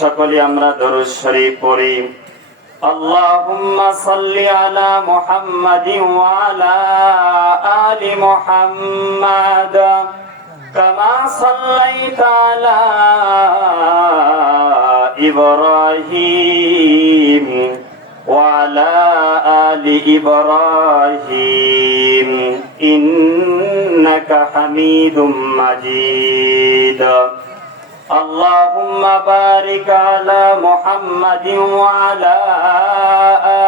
সকলে আমরা দরুদ শরীফ পড়ি। আল্লাহুম্মা সাল্লি আলা মুহাম্মাদিন ওয়া আলা আলি মুহাম্মাদ কামা সাল্লাইতা আলা ইব্রাহিম ওয়া আলা আলি ইব্রাহিম ইন্নাকা হামিদুম মাজিদ। اللهم بارك على محمد وعلى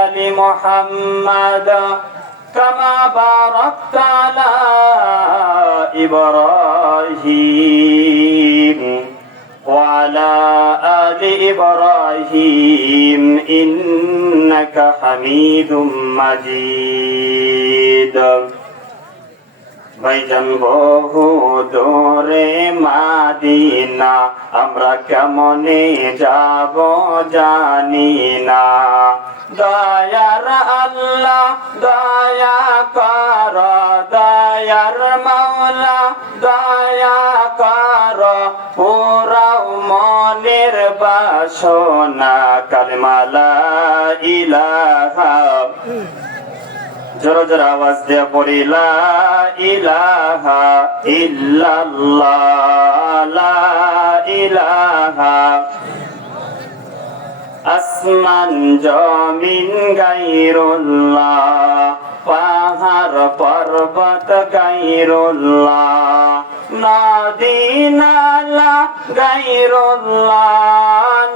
آل محمد كما باركت على إبراهيم وعلى آل إبراهيم إنك حميد مجيد। ভাইজান বহু দূরে মাদিনা, আমরা কেমনে যাব জানি না। দয়ার আল্লাহ দয়া কর, দয়ার মাওলা দয়া কর, পুরাও মনের বাসনা কালেমা লা ইলাহা। জোরে জোরে আওয়াজ দিয়ে পড়ি লা ইলাহা ইল্লাল্লাহ, লা ইলাহা। আসমান জমিন গায়রুল্লাহ, পাহাড় পর্বত গায়রুল্লাহ, নদী নালা গায়রুল্লাহ,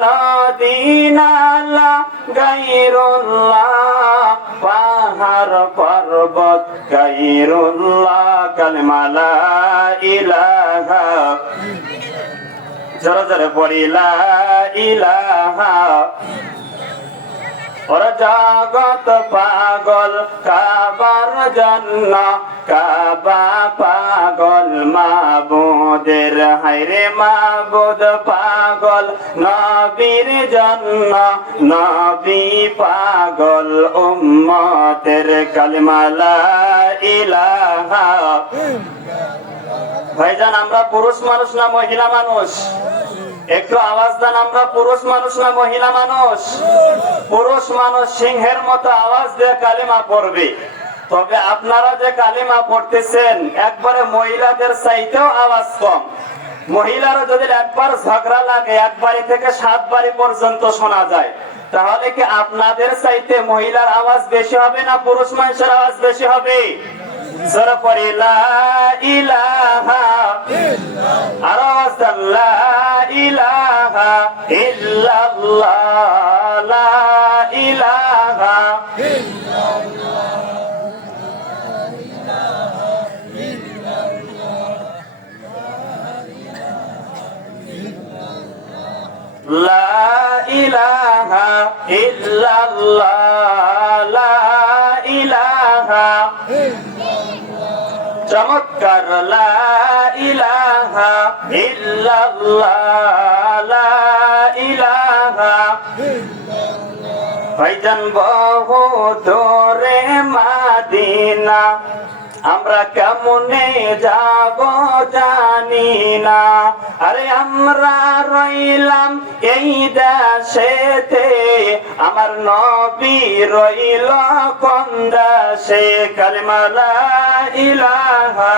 নদী নালা গায়রুল্লাহ, পাহাড় পর্বত গায়রুল্লাহ কালেমা লা ইলাহা। জোরে জোরে পড়ি লা ইলাহা। ওরা জগৎ পাগল কাবার জন্য, কাবা পাগল মাবুদের, হায়রে মাবুদ পাগল নবীর জন্য, নবী পাগল উম্মতের কালেমা লা ইলাহা। ভাইজান আমরা পুরুষ মানুষ না মহিলা মানুষ? একটু আওয়াজ দেন, আমরা পুরুষ মানুষ না মহিলা মানুষ? পুরুষ মানুষ সিংহের মতো আওয়াজ দিয়ে কালিমা পড়বে। তবে আপনারা যে কালিমা পড়তেছেন একবারে মহিলাদের চাইতেও আওয়াজ কম। মহিলারা যদি একবার ঝগড়া লাগে 1 বাড়ি থেকে 7 বাড়ি পর্যন্ত শোনা যায়, তাহলে কি আপনাদের চাইতে মহিলার আওয়াজ বেশি হবে না পুরুষ মানুষের আওয়াজ বেশি হবে? জোরে পড়ি লা ইলাহা ইল্লাল্লাহ, আর আওয়াজ দেন লা ইলাহা ইল্লাল্লাহ, লা ইলাহা ইল্লাল্লাহ, লা ইলাহা ইল্লাল্লাহ, লা ইলাহা। চমৎকার লা ইলাহা ইল্লাল্লাহ, লা ইলাহা। ভাইজান বহু দূরে মাদিনা, আমরা কেমনে যাব জানি না। আরে আমরা রইলাম এই দেশেতে, আমার নবী রইল কোন দেশে কালেমা লা ইলাহা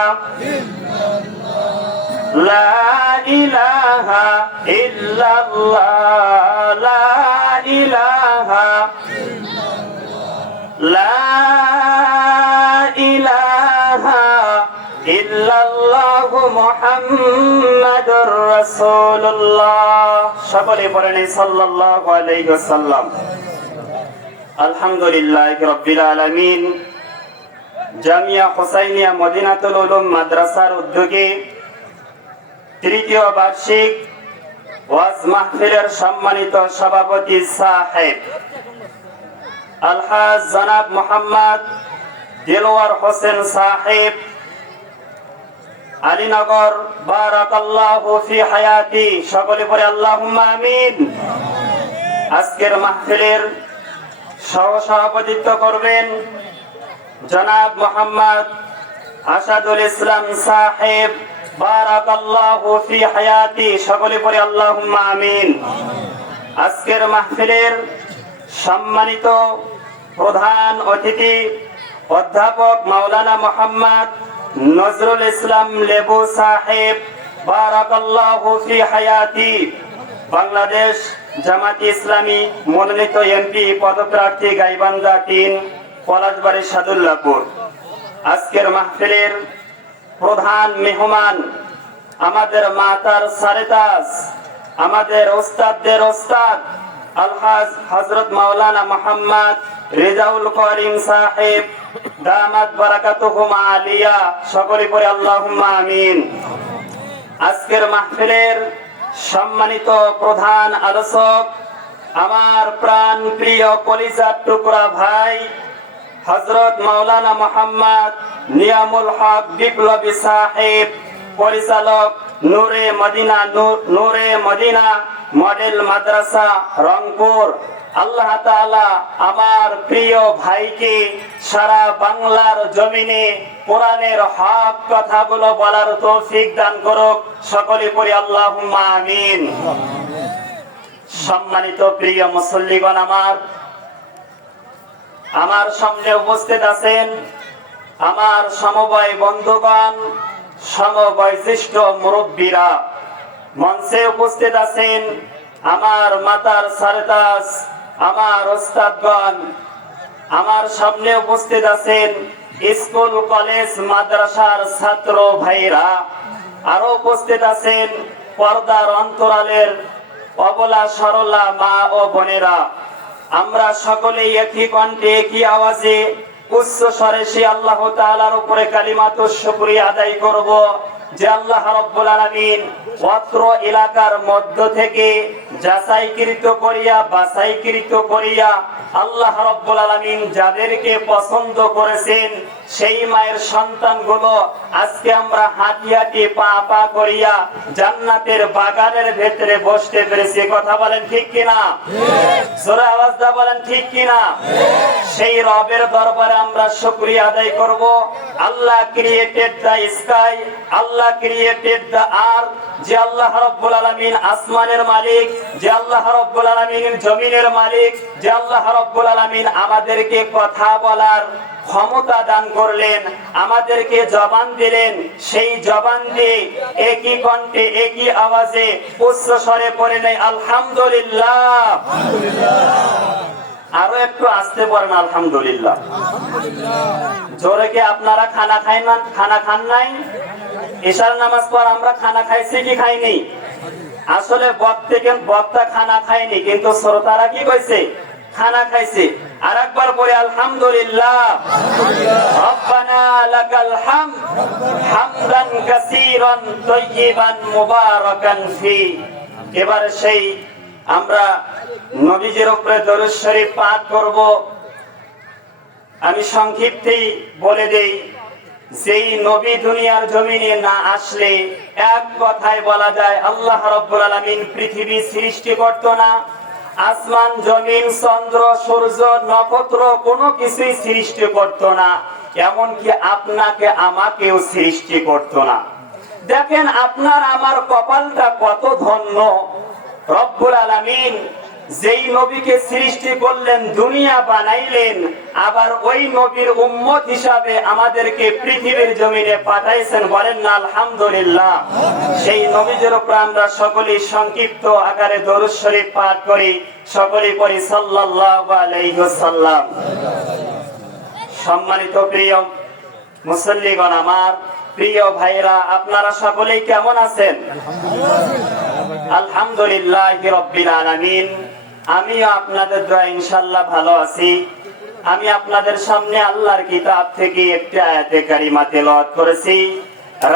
ইল্লাল্লাহ, লা ইলাহা ইল্লাল্লাহ, লা ইলাহা ইল্লাল্লাহ, লা ইলাহা ইল্লাল্লাহু মুহাম্মাদুর রাসূলুল্লাহ। সকলে পড়েন সাল্লাল্লাহু আলাইহি ওয়াসাল্লাম। আলহামদুলিল্লাহি রাব্বিল আলামিন। জামিয়া হুসাইনিয়া মদিনাতুল উলুম মাদ্রাসার উদ্যোগে তৃতীয় বার্ষিক ওয়াজ মাহফিলের সম্মানিত সভাপতি সাহেব আলহাজ জনাব মোহাম্মদ দিলওয়ার হোসেন সাহেব, আলীনগর, বারাকাল্লাহু ফি হায়াতি। সকলে পড়ে আল্লাহুম্মা আমিন। আজকের মাহফিলের সহ-সভাপতিত্ব করবেন জনাব মোহাম্মদ আসাদুল ইসলাম সাহেব, বারাকাল্লাহু ফি হায়াতি। সকলে পড়ে আল্লাহুম্মা আমিন। আজকের মাহফিলের সম্মানিত প্রধান অতিথি অধ্যাপক মাওলানা মোহাম্মদ নজরুল ইসলাম লেবু সাহেব, বারাকাল্লাহু ফি হায়াতি, বাংলাদেশ জামাত ইসলামী মনোনীত এমপি পদপ্রার্থী গাইবান্ধা ৩, পলাশবাড়ি সাদুল্লাহপুর। আজকের মাহফিলের প্রধান মেহমান আমাদের মাতার সারেতাজ, আমাদের ওস্তাদদের ওস্তাদ আলহাজ হযরত মাওলানা মোহাম্মদ রেজাউল করিম সাহেব, দামাত বারাকাতুহুম আলিয়া। সকলে পড়ে আল্লাহুম্মা আমিন। আজকের মাহফিলের সম্মানিত প্রধান আলোচক আমার প্রাণ প্রিয় কলিজার টুকরা ভাই হযরত মাওলানা মোহাম্মদ নিয়ামুল হক বিপ্লবী সাহেব, পরিচালক নূরে মদিনা মডেল মাদ্রাসা রংপুর। আল্লাহ তাআলা আমার প্রিয় ভাইকে সারা বাংলার জমিনে কোরআনের হক কথাগুলো বলার তৌফিক দান করুক। সকলে পড়ি আল্লাহুম্মা আমিন। সম্মানিত প্রিয় মুসল্লিগণ, আমার সামনে উপস্থিত আছেন আমার সমবয় বন্ধুগণ, সমবয়জ্যেষ্ঠ মুরব্বীরা। মঞ্চে উপস্থিত আছেন আমার মাতার সারতাজ, আমার ওস্তাদগণ। আমার সামনে উপস্থিত আছেন স্কুল কলেজ মাদ্রাসার ছাত্র ভাইরা। আরো উপস্থিত আছেন পর্দার অন্তরালের অবলা সরলা মা ও বোনেরা। আমরা সকলেই একই কণ্ঠে একই আওয়াজে উচ্চ স্বরে সে আল্লাহ তাআলার উপরে কালিমাতুশ শুকরিয়া আদায় করব যে আল্লাহ রাব্বুল আলামিন অত্র এলাকার মধ্য থেকে যাচাইকৃত করিয়া বাছাইকৃত করিয়া আল্লাহ রাব্বুল আলামিন যাদেরকে পছন্দ করেছেন সেই মায়ের সন্তানগুলো আজকে আমরা হাঁটি হাঁটি পা পা করিয়া জান্নাতের বাগানের ভেতরে বসতে পেরেছি। কথা বলেন ঠিক কিনা? জোরে আওয়াজ দিয়ে বলেন ঠিক কিনা? সেই রবের দরবারে আমরা শুকরিয়া আদায় করব। Allah created the sky, Allah created the earth. যে আল্লাহ রাব্বুল আলামিন আসমানের মালিক, যে আল্লাহ রাব্বুল আলামিন জমিনের মালিক, যে আল্লাহ রাব্বুল আলামিন আমাদেরকে কথা বলার ক্ষমতা দান করলেন, আমাদেরকে জবান দিলেন, সেই জবান দিয়ে একই কণ্ঠে একই আওয়াজে উচ্চ স্বরে পড়ে নেই আলহামদুলিল্লাহ। আরো একটু আসতে পারেন আলহামদুলিল্লাহ। জোরে কি আপনারা খানা খান নাই? ঈশার নামাজ পর আমরা খানা খাইছি কি খাইনি? আসলে বক্তা খানা খায়নি, কিন্তু শ্রোতারা কি কইছে? খানা খাইছে। আর একবার পরে আলহামদুলিল্লাহ। রব্বানা লাকাল হামদ হামদান কাসীরান তাইয়িবান মুবারাকান ফি। এবারে সেই আমরা নবীজির উপরে দরুদ শরীফ পাঠ করব। আমি সংক্ষিপ্তেই বলে দেই, যেই নবী দুনিয়ার জমিনে না আসলে এক কথায় বলা যায় আল্লাহ রাব্বুল আলামিন পৃথিবী সৃষ্টি করত না, আসমান জমিন চন্দ্র সূর্য নক্ষত্র কোনো কিছুই সৃষ্টি করত না, এমনকি আপনাকে আমাকেও সৃষ্টি করত না। দেখেন আপনার আমার কপালটা কত ধন্য। রব্বুল আলামিন যেই নবীকে সৃষ্টি করলেন, দুনিয়া বানাইলেন, আবার ওই নবীর উম্মত হিসাবে আমাদেরকে পৃথিবীর জমিনে পাঠাইছেন। বলেন না আলহামদুলিল্লাহ। সেই নবীর উপর আমরা সকলেই সংক্ষিপ্ত আকারে দরুদ শরীফ পাঠ করি। সকলেই পড়ি সাল্লাল্লাহু আলাইহি ওয়াসাল্লাম। সম্মানিত প্রিয় মুসল্লিগণ, আমার প্রিয় ভাইরা, আপনারা সকলেই কেমন আছেন? আলহামদুলিল্লাহি রাব্বিল আলামিন। আমিও আপনাদের দোয়া ইনশাআল্লাহ ভালো আছি। আমি আপনাদের সামনে আল্লাহর কিতাব থেকে একটি আয়াতে কারিমা তেলাওয়াত করেছি।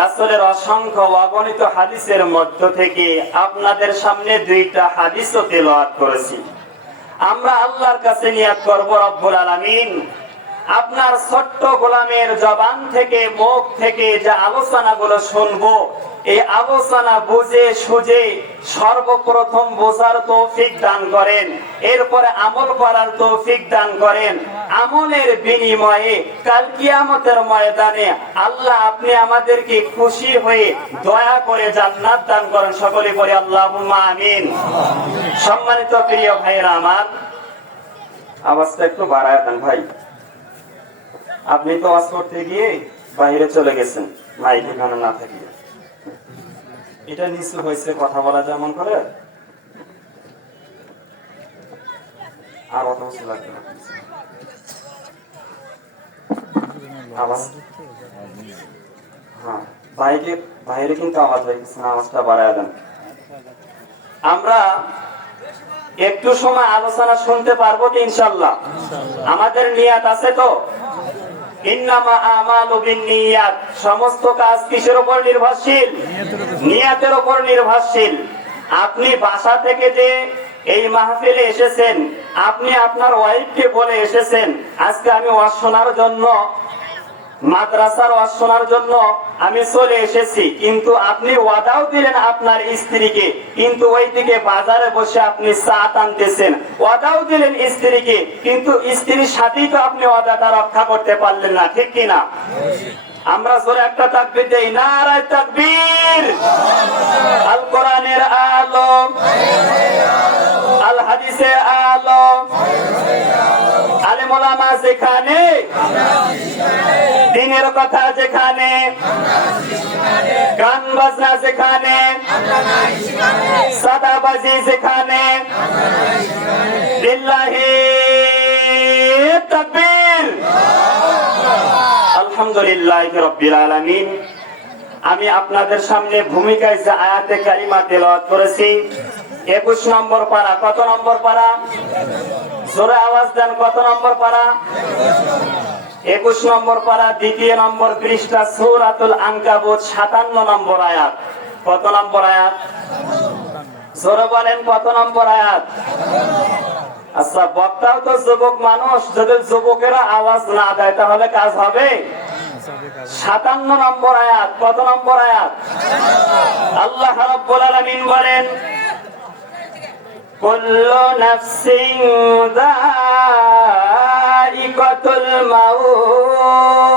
রাসূলের অসংখ্য অগণিত হাদিসের মধ্য থেকে আপনাদের সামনে দুইটা হাদিসও তেলাওয়াত করেছি। আমরা আল্লাহর কাছে নিয়াত করব, রব্বুল আলামিন আপনার ছোট্ট গোলামের জবান থেকে মুখ থেকে যে আলোচনাগুলো শুনবো এই আলোচনা বুঝে সুঝে সর্বপ্রথম বোঝার তৌফিক দান করেন, এরপরে আমল করার তৌফিক দান করেন। আমলের বিনিময়ে কাল কিয়ামতের ময়দানে আল্লাহ আপনি আমাদেরকে খুশি হয়ে দয়া করে জান্নাত দান করেন। সকলে পড়ি আল্লাহুম্মা আমিন। সম্মানিত প্রিয় ভাইরা আমার, আওয়াজটা একটু বাড়ায় দেন ভাই। আপনি তো ওয়াজ করতে গিয়ে বাইরে চলে গেছেন, মাইক এখানে না থাকিয়ে। এটা নিচু হয়েছে, কথা বলা যেমন করে আর অত কিছু লাগবে না। আওয়াজ হ্যাঁ, বাইরে কিন্তু আওয়াজ হয়েছে, আওয়াজটা বাড়ায় দেন। আমরা একটু সময় আলোচনা শুনতে পারবো তো ইনশাআল্লাহ? আমাদের নিয়াত আছে তো? ইন্নামা আমালু বিন্নিয়াত, সমস্ত কাজ কিসের উপর নির্ভরশীল? নিয়াতের উপর নির্ভরশীল। আপনি বাসা থেকে যে এই মাহফিলে এসেছেন, আপনি আপনার ওয়াইফকে বলে এসেছেন আজকে আমি ওয়াজ শোনার জন্য, মাদ্রাসার ওয়াজ শোনার জন্য আমি চলে এসেছি, কিন্তু আপনি ওয়াদাও দিলেন আপনার স্ত্রীকে, কিন্তু ওইদিকে বাজারে বসে আপনি চা টানতেছেন। ওয়াদাও দিলেন স্ত্রীকে, কিন্তু স্ত্রীর সাথেই তো আপনি ওয়াদাটা রক্ষা করতে পারলেন না, ঠিক কিনা? আমরা জোরে একটা তাকবীর দেই, নারায়ে তাকবীর। আল কোরআনের আলো, আল হাদিসের আলো, আলেম ওলামা যেখানে, দিনের কথা যেখানে, গান বাজনা যেখানে, সাদাবাজি যেখানে, লিল্লাহি তাকবীর। আলহামদুলিল্লাহি রাব্বিল আলামিন। আমি আপনাদের সামনে ভূমিকায় যে আয়াতে কারিমা তেলাওয়াত করেছি, 21 নম্বর পারা। কত নম্বর পারা? জোরে আওয়াজ দেন, কত নম্বর পারা? 21 নম্বর পারা, দ্বিতীয় নম্বর পৃষ্ঠা, সূরাতুল আনকাবুত, 57 নম্বর আয়াত। কত নম্বর আয়াত? জোরে বলেন, কত নম্বর আয়াত? আচ্ছা, বক্তাও তো যুবক মানুষ, যদি যুবকেরা আওয়াজ না দেয় তাহলে কাজ হবে? 57 নম্বর আয়াত। কত নম্বর আয়াত? আল্লাহ রাব্বুল আলামিন বলেন, কুল্লু নাফসিন যায়িকাতুল মাউত।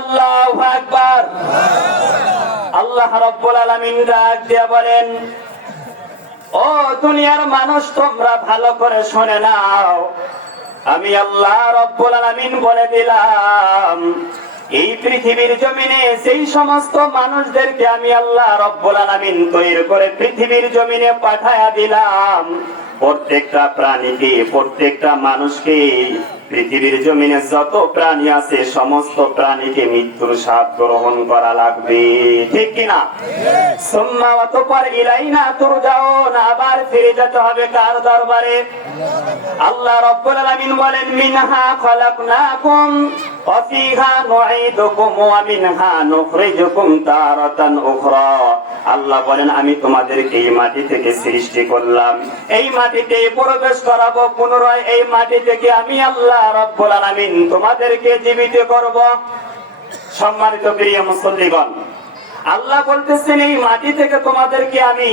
আল্লাহু আকবার। আল্লাহ রাব্বুল আলামিন ডাক দিয়ে বলেন, ও দুনিয়ার মানুষ, তোমরা ভালো করে শুনে নাও, আমি আল্লাহ রাব্বুল আলামিন বলে দিলাম, এই পৃথিবীর জমিনে সেই সমস্ত মানুষদেরকে আমি আল্লাহ রাব্বুল আলামিন তৈরি করে পৃথিবীর জমিনে পাঠায়া দিলাম, প্রত্যেকটা প্রাণীকে, প্রত্যেকটা মানুষকে, পৃথিবীর জমিনে যত প্রাণী আছে সমস্ত প্রাণীকে মৃত্যুর স্বাদ গ্রহণ করা লাগবে, ঠিক কিনা? সুম্মা অতঃপর ইলাইনা তুরজাউন, আবার ফিরে যেতে হবে কার দরবারে? আল্লাহ রাব্বুল আলামিন বলেন, মিনহা খলাকনাকুম ওয়া ফিহা নুঈদুকুম ওয়া মিনহা নুখরিজুকুম তারাতান উখরা। আল্লাহ বলেন, আমি তোমাদেরকে এই মাটি থেকে সৃষ্টি করলাম, এই মাটিতে প্রবেশ করাবো, পুনরায় এই মাটি থেকে আমি আল্লাহ রাব্বুল আলামিন তোমাদেরকে জীবিত করব। সম্মানিত প্রিয় মুসল্লিগণ, আল্লাহ বলতেছেন এই মাটি থেকে তোমাদেরকে আমি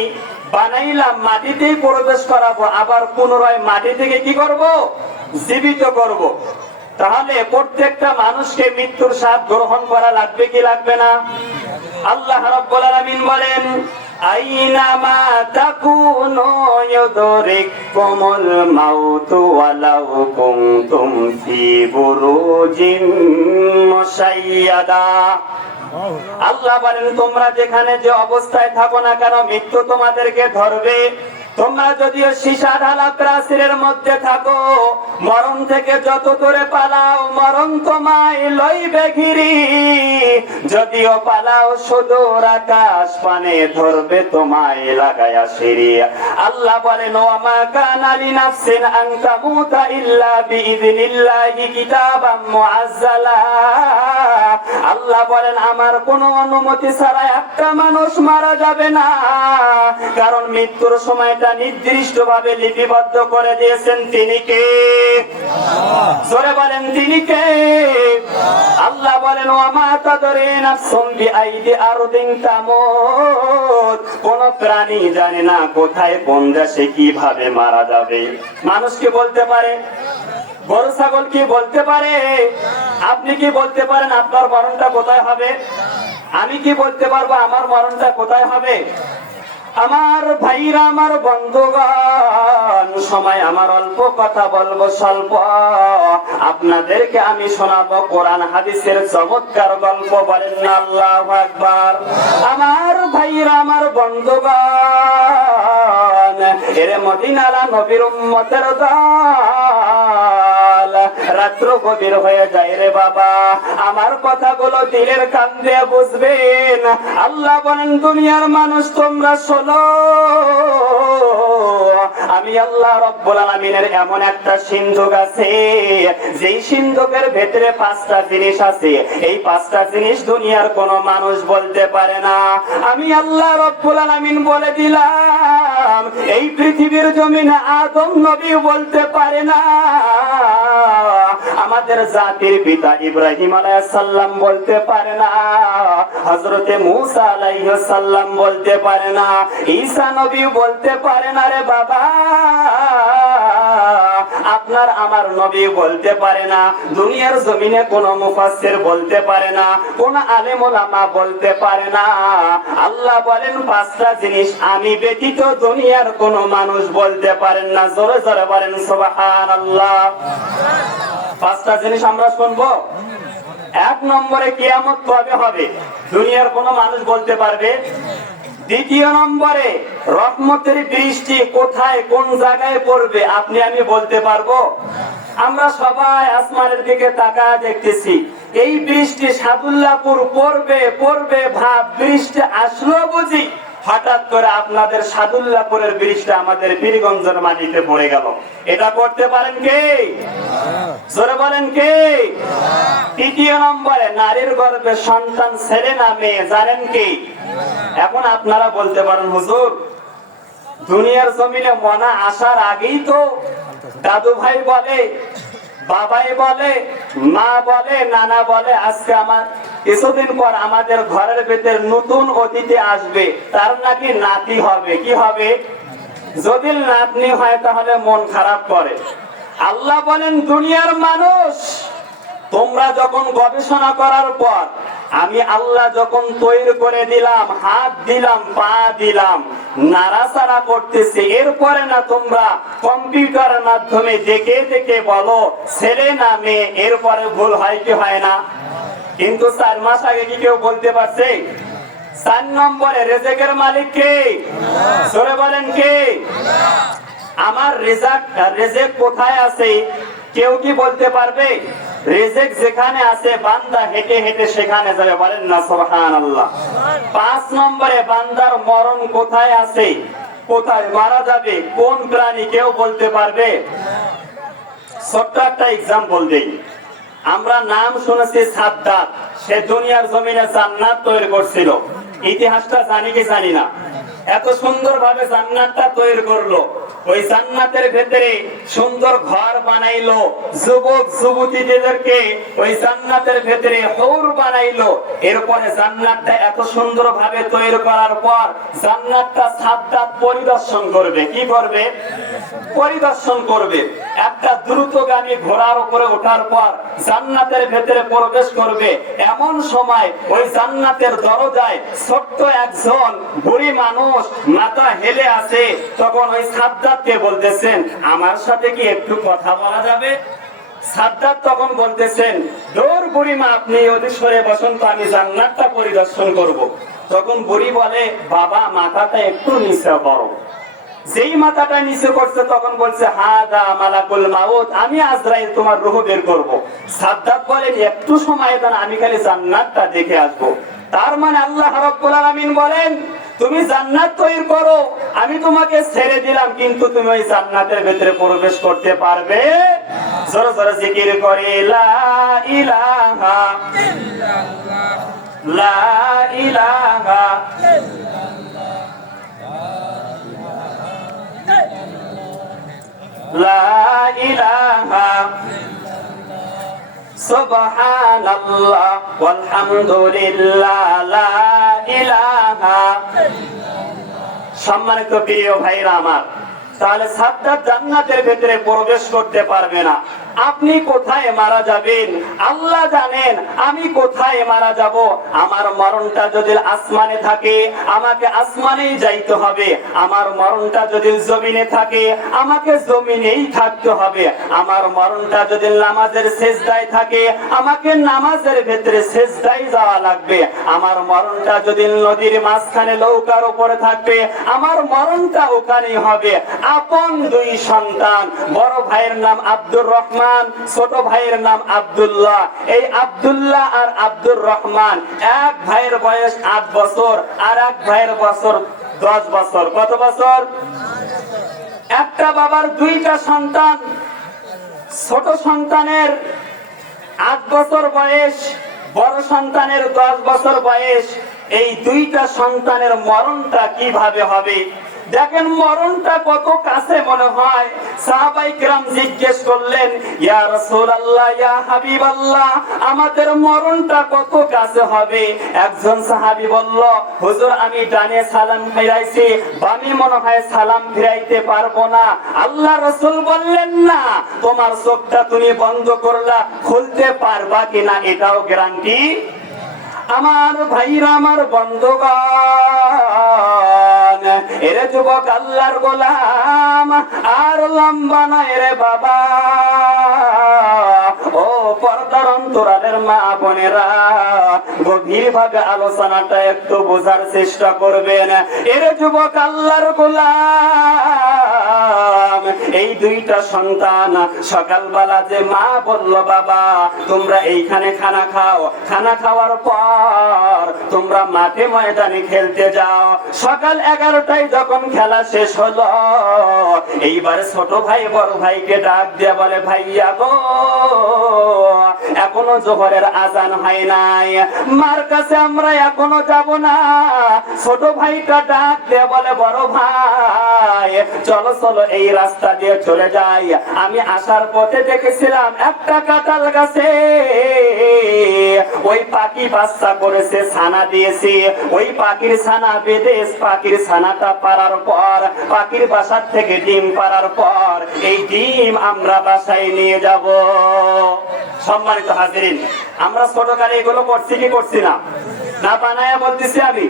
বানাইলাম, মাটিতেই প্রবেশ করাবো, আবার পুনরায় মাটি থেকে কি করব? জীবিত করব। তাহলে প্রত্যেকটা মানুষকে মৃত্যুর স্বাদ গ্রহণ করা লাগবে কি লাগবে না? আল্লাহ রাব্বুল আলামিন বলেন, আইনামা তাকুনু ইউদরিকুমুল মাউতু ওয়ালাউ কুনতুম ফি বুরুজিন মুশাইয়াদা। আল্লাহ বলেন, তোমরা যেখানে যে অবস্থায় থাকো না কেন, মৃত্যু তোমাদেরকে ধরবে। তোমরা যদিও সীসা ঢালা প্রাচীরের মধ্যে থাকো, মরণ থেকে যত দূরে পালাও, মরণ তোমায় লইবে ঘিরি। যদিও পালাও সুদূর আকাশ পানে, ধরবে তোমায় লাগায়া সিঁড়ি। আল্লাহ বলেন, ওয়ামা কানা লিনাফসিন আন তামুতা ইল্লা বিইযনিল্লাহি কিতাবাম মুআজ্জালা। আল্লাহ বলেন, আমার কোনো অনুমতি ছাড়া একটা মানুষ মারা যাবে না। কারণ মৃত্যুর সময়টা নির্দিষ্ট ভাবে লিপিবদ্ধ করে দিয়েছেন তিনি কে? জোরে বলেন তিনি কে? আল্লাহ বলেন ওয়ামা তাদরি নাফসুম বিআইদি আরদিন তামুত, কোন প্রাণী জানে না কোথায় কোন দেশে কিভাবে মারা যাবে। মানুষ কি বলতে পারে? গরু ছাগল কি বলতে পারে? আপনি কি বলতে পারেন আপনার মরণটা কোথায় হবে? আমি কি বলতে পারবো আমার মরণটা কোথায় হবে? আমার ভাইরা, আমার বন্ধুগণ, সময় আমার অল্প, কথা বলবো স্বল্প। আপনাদেরকে আমি শোনাবো কোরআন হাদিসের চমৎকার গল্প। বলেন না আল্লাহু আকবার। আমার ভাইরা, আমার বন্ধুগণ, এরে মদিনালা নবীর উম্মতের দল, রাত্র গভীর হয়ে যায় রে বাবা, আমার কথাগুলো দিলের কান দিয়ে বুঝবেন। আল্লাহ বলেন দুনিয়ার মানুষ তোমরা শোনো, আমি আল্লাহ রব্বুল আলামিনের এমন একটা সিন্ধুক আছে, যেই সিন্ধুকের ভেতরে 5টা জিনিস আছে। এই 5টা জিনিস দুনিয়ার কোনো মানুষ বলতে পারে না। আমি আল্লাহ রব্বুল আলামিন বলে দিলাম, এই পৃথিবীর জমিনে আদম নবী বলতে পারে না, আমাদের জাতির পিতা ইব্রাহিম আলাইহিস সালাম বলতে পারে না, হযরতে মূসা আলাইহিস সালাম বলতে পারে না, ঈসা নবী বলতে পারে না রে বাবা, আপনার আমার নবী বলতে পারে না, দুনিয়ার জমিনে কোন মুফাসসির বলতে পারে না, কোন আলেম ওলামা বলতে পারে না। আল্লাহ বলেন 5টা জিনিস আমি ব্যতীত দুনিয়ার কোন মানুষ বলতে পারেন না। জোরে জোরে বলেন সুবহানাল্লাহ। 5টা জিনিস আমরা শুনবো। 1 নম্বরে কিয়ামত কবে হবে, দুনিয়ার কোন মানুষ বলতে পারবে। 2 নম্বরে রহমতের বৃষ্টি কোথায় কোন জায়গায় পড়বে আপনি আমি বলতে পারবো। আমরা সবাই আসমানের দিকে তাকায় দেখতেছি, এই বৃষ্টি সাদুল্লাহপুর পড়বে পড়বে ভাব, বৃষ্টি আসলো বুঝি হঠাৎ করে আপনাদের সাদুল্লাহপুরের বৃষ্টি আমাদের পীরগঞ্জের মাটিতে পড়ে গেল। এটা করতে পারেন কে? জোরে বলেন কে? 3 নম্বরে নারীর গর্ভে সন্তান ছেলে না মেয়ে জানেন কে? এখন আপনারা বলতে পারেন হুজুর, দুনিয়ার জমিনে মনা আসার আগেই তো দাদু ভাই বলে, বাবাই বলে, মা বলে, নানা বলে, আজকে আমার কিছুদিন পর আমাদের ঘরের ভেতর নতুন অতিথি আসবে, তার নাকি নাতি হবে। কি হবে? যদি নাতনি হয় তাহলে মন খারাপ করে। আল্লাহ বলেন দুনিয়ার মানুষ, তোমরা যখন গবেষণা করার পর আমি আল্লাহ যখন তৈরি করে দিলাম, হাত দিলাম, পা দিলাম, নাড়াচাড়া করতেছে, এরপরে না তোমরা কম্পিউটারের মাধ্যমে দেখে দেখে বলো ছেলে না মেয়ে, এরপরে ভুল হয় কি হয় না? কিন্তু 4 মাস আগে কি কেউ বলতে পারছে? 4 নম্বরে রেজেকের মালিক কে? জোরে বলেন কে? আমার রেজেক কোথায় আছে কেউ কি বলতে পারবে? রিজিক যেখানে আছে বান্দা হেঁটে হেঁটে সেখানে যাবে। বলেন না সুবহানাল্লাহ। 5 নম্বরে বান্দার মরণ কোথায় আছে, কোথায় মারা যাবে, কোন প্রাণী কেউ বলতে পারবে? ছোট্ট একটা এক্সাম্পল দেই। আমরা নাম শুনেছি সাদ্দাত, সে দুনিয়ার জমিনে জান্নাত তৈরি করছিল। ইতিহাসটা জানি কি জানি না, এত সুন্দর ভাবে জান্নাতটা তৈরি করলো। ওই জান্নাতের ভেতরে সুন্দর ঘর বানাইলো, যুবক যুবতীদেরকে ওই জান্নাতের ভেতরে হৌর বানাইলো। এরপরে জান্নাতটা এত সুন্দর ভাবে তৈরি করার পর জান্নাতটা সাদ্দাত পরিদর্শন করবে। কি করবে? পরিদর্শন করবে। একটা দ্রুতগামী ঘোড়ার উপরে ওঠার পর জান্নাতের ভেতরে প্রবেশ করবে। এমন সময় ওই জান্নাতের দরজায় ছোট্ট একজন বুড়ি মানুষ মাথা হেলে আছে। তখন ওই সাদ্দাতকে বলতেছেন, আমার সাথে কি একটু কথা বলা যাবে? সাদ্দাত তখন বলতেছেন, দূর বুড়িমা, আপনি ওদিক সরে বসুন তো, আমি জান্নাতটা পরিদর্শন করব। তখন বুড়ি বলে, বাবা মাথাটা একটু নিচে করো। যেই মাথাটা নিচে করছে তখন বলছে, হাদা মালাকুল মাউত, আমি আজরাইল তোমার রূহ বের করব। সাদ্দাত বলেন, একটু সময় দেন, আমি খালি জান্নাতটা দেখে আসবো। তার মানে আল্লাহ রাব্বুল আলামিন বলেন, তুমি জান্নাত তৈরি করো, আমি তোমাকে ছেড়ে দিলাম, কিন্তু তুমি ওই জান্নাতের ভিতরে প্রবেশ করতে পারবে? জোরে জোরে জিকির করে লা ইলাহা ইল্লাল্লাহ, লা ইলাহা ইল্লাল্লাহ। লা ইলাহা সুবহানাল্লাহ ওয়ালহামদুলিল্লাহ লা ইলাহা। সম্মানিত প্রিয় ভাইরা আমার, তাহলে সাদ্দাত জান্নাতের ভেতরে প্রবেশ করতে পারবে না। আপনি কোথায় মারা যাবেন আল্লাহ জানেন, আমি কোথায় মারা যাব। আমার মরণটা যদি আসমানে থাকে আমাকে আসমানেই যাইতে হবে, আমার মরণটা যদি জমিনে থাকে আমাকে জমিনেই থাকতে হবে, আমার মরণটা যদি নামাজের সেজদায় থাকে আমাকে নামাজের ভেতরে সেজদায় যাওয়া লাগবে, আমার মরণটা যদি নদীর মাঝখানে নৌকার উপরে থাকবে আমার মরণটা ওখানেই হবে। আপন দুই সন্তান, বড় ভাইয়ের নাম আব্দুর রহমান, ছোট ভাইয়ের নাম আব্দুল্লাহ। এই আব্দুল্লাহ আর আব্দুর রহমান, এক ভাইয়ের বয়স 8 বছর আর এক ভাইয়ের বছর 10 বছর। কত বছর? একটা বাবার দুইটা সন্তান, ছোট সন্তানের 8 বছর বয়স, বড় সন্তানের 10 বছর বয়স। এই দুইটা সন্তানের মরণটা কিভাবে হবে দেখেন, মরণটা কত কাছে মনে হয়। সাহাবায়ে কেরাম জিজ্ঞেস করলেন, ইয়া রাসূলুল্লাহ, ইয়া হাবিবাল্লাহ, আমাদের মরণটা কত কাছে হবে? একজন সাহাবী বলল, হুজুর আমি ডানে সালাম ফিরাইছি, বামে মনে হয় সালাম ফিরাইতে পারবো না। আল্লাহ রাসূল বললেন, না, তোমার চোখটা তুমি বন্ধ করলা, খুলতে পারবা কিনা এটাও গ্যারান্টি। আমার ভাইরা, আমার বন্ধুগণ, এরে যুবক আল্লাহর গোলাম, আর লম্বা নয় রে বাবা। ও পর্দার অন্তরালের মা বোনেরা, গভীর ভাবে আলোচনাটা একটু বোঝার চেষ্টা করবেন। এরে যুবক আল্লাহর গোলাম, এই দুইটা সন্তান সকালবেলা যে মা বলল, বাবা তোমরা এইখানে খানা খাও, খানা খাওয়ার পর তোমরা মাঠে ময়দানে খেলতে যাও। সকাল 11টায় যখন খেলা শেষ হলো, এইবার ছোট ভাই বড় ভাইকে ডাক দিয়ে বলে, ভাইয়া গো, এখনো জোহরের আজান হয় নাই, মার কাছে আমরা এখনো যাব না। ছোট ভাইটা ডাক দিয়ে বলে, বড় ভাই চলো চলো এই রাস্তা দিয়ে চলে যাই। আমি আসার পথে দেখেছিলাম একটা কাঁঠাল গাছে ওই পাখি বাচ্চা করেছে, ছানা দিয়েছে। ওই পাখির ছানা বেঁধে পাখির ছানাটা পারার পর, পাখির বাসার থেকে ডিম পারার পর এই ডিম আমরা বাসায় নিয়ে যাব। সম্মানিত হাজিরিন, আমরা ছোটকালে এগুলো করছি কি করছি না? না বানায়া বলতেছি আমি,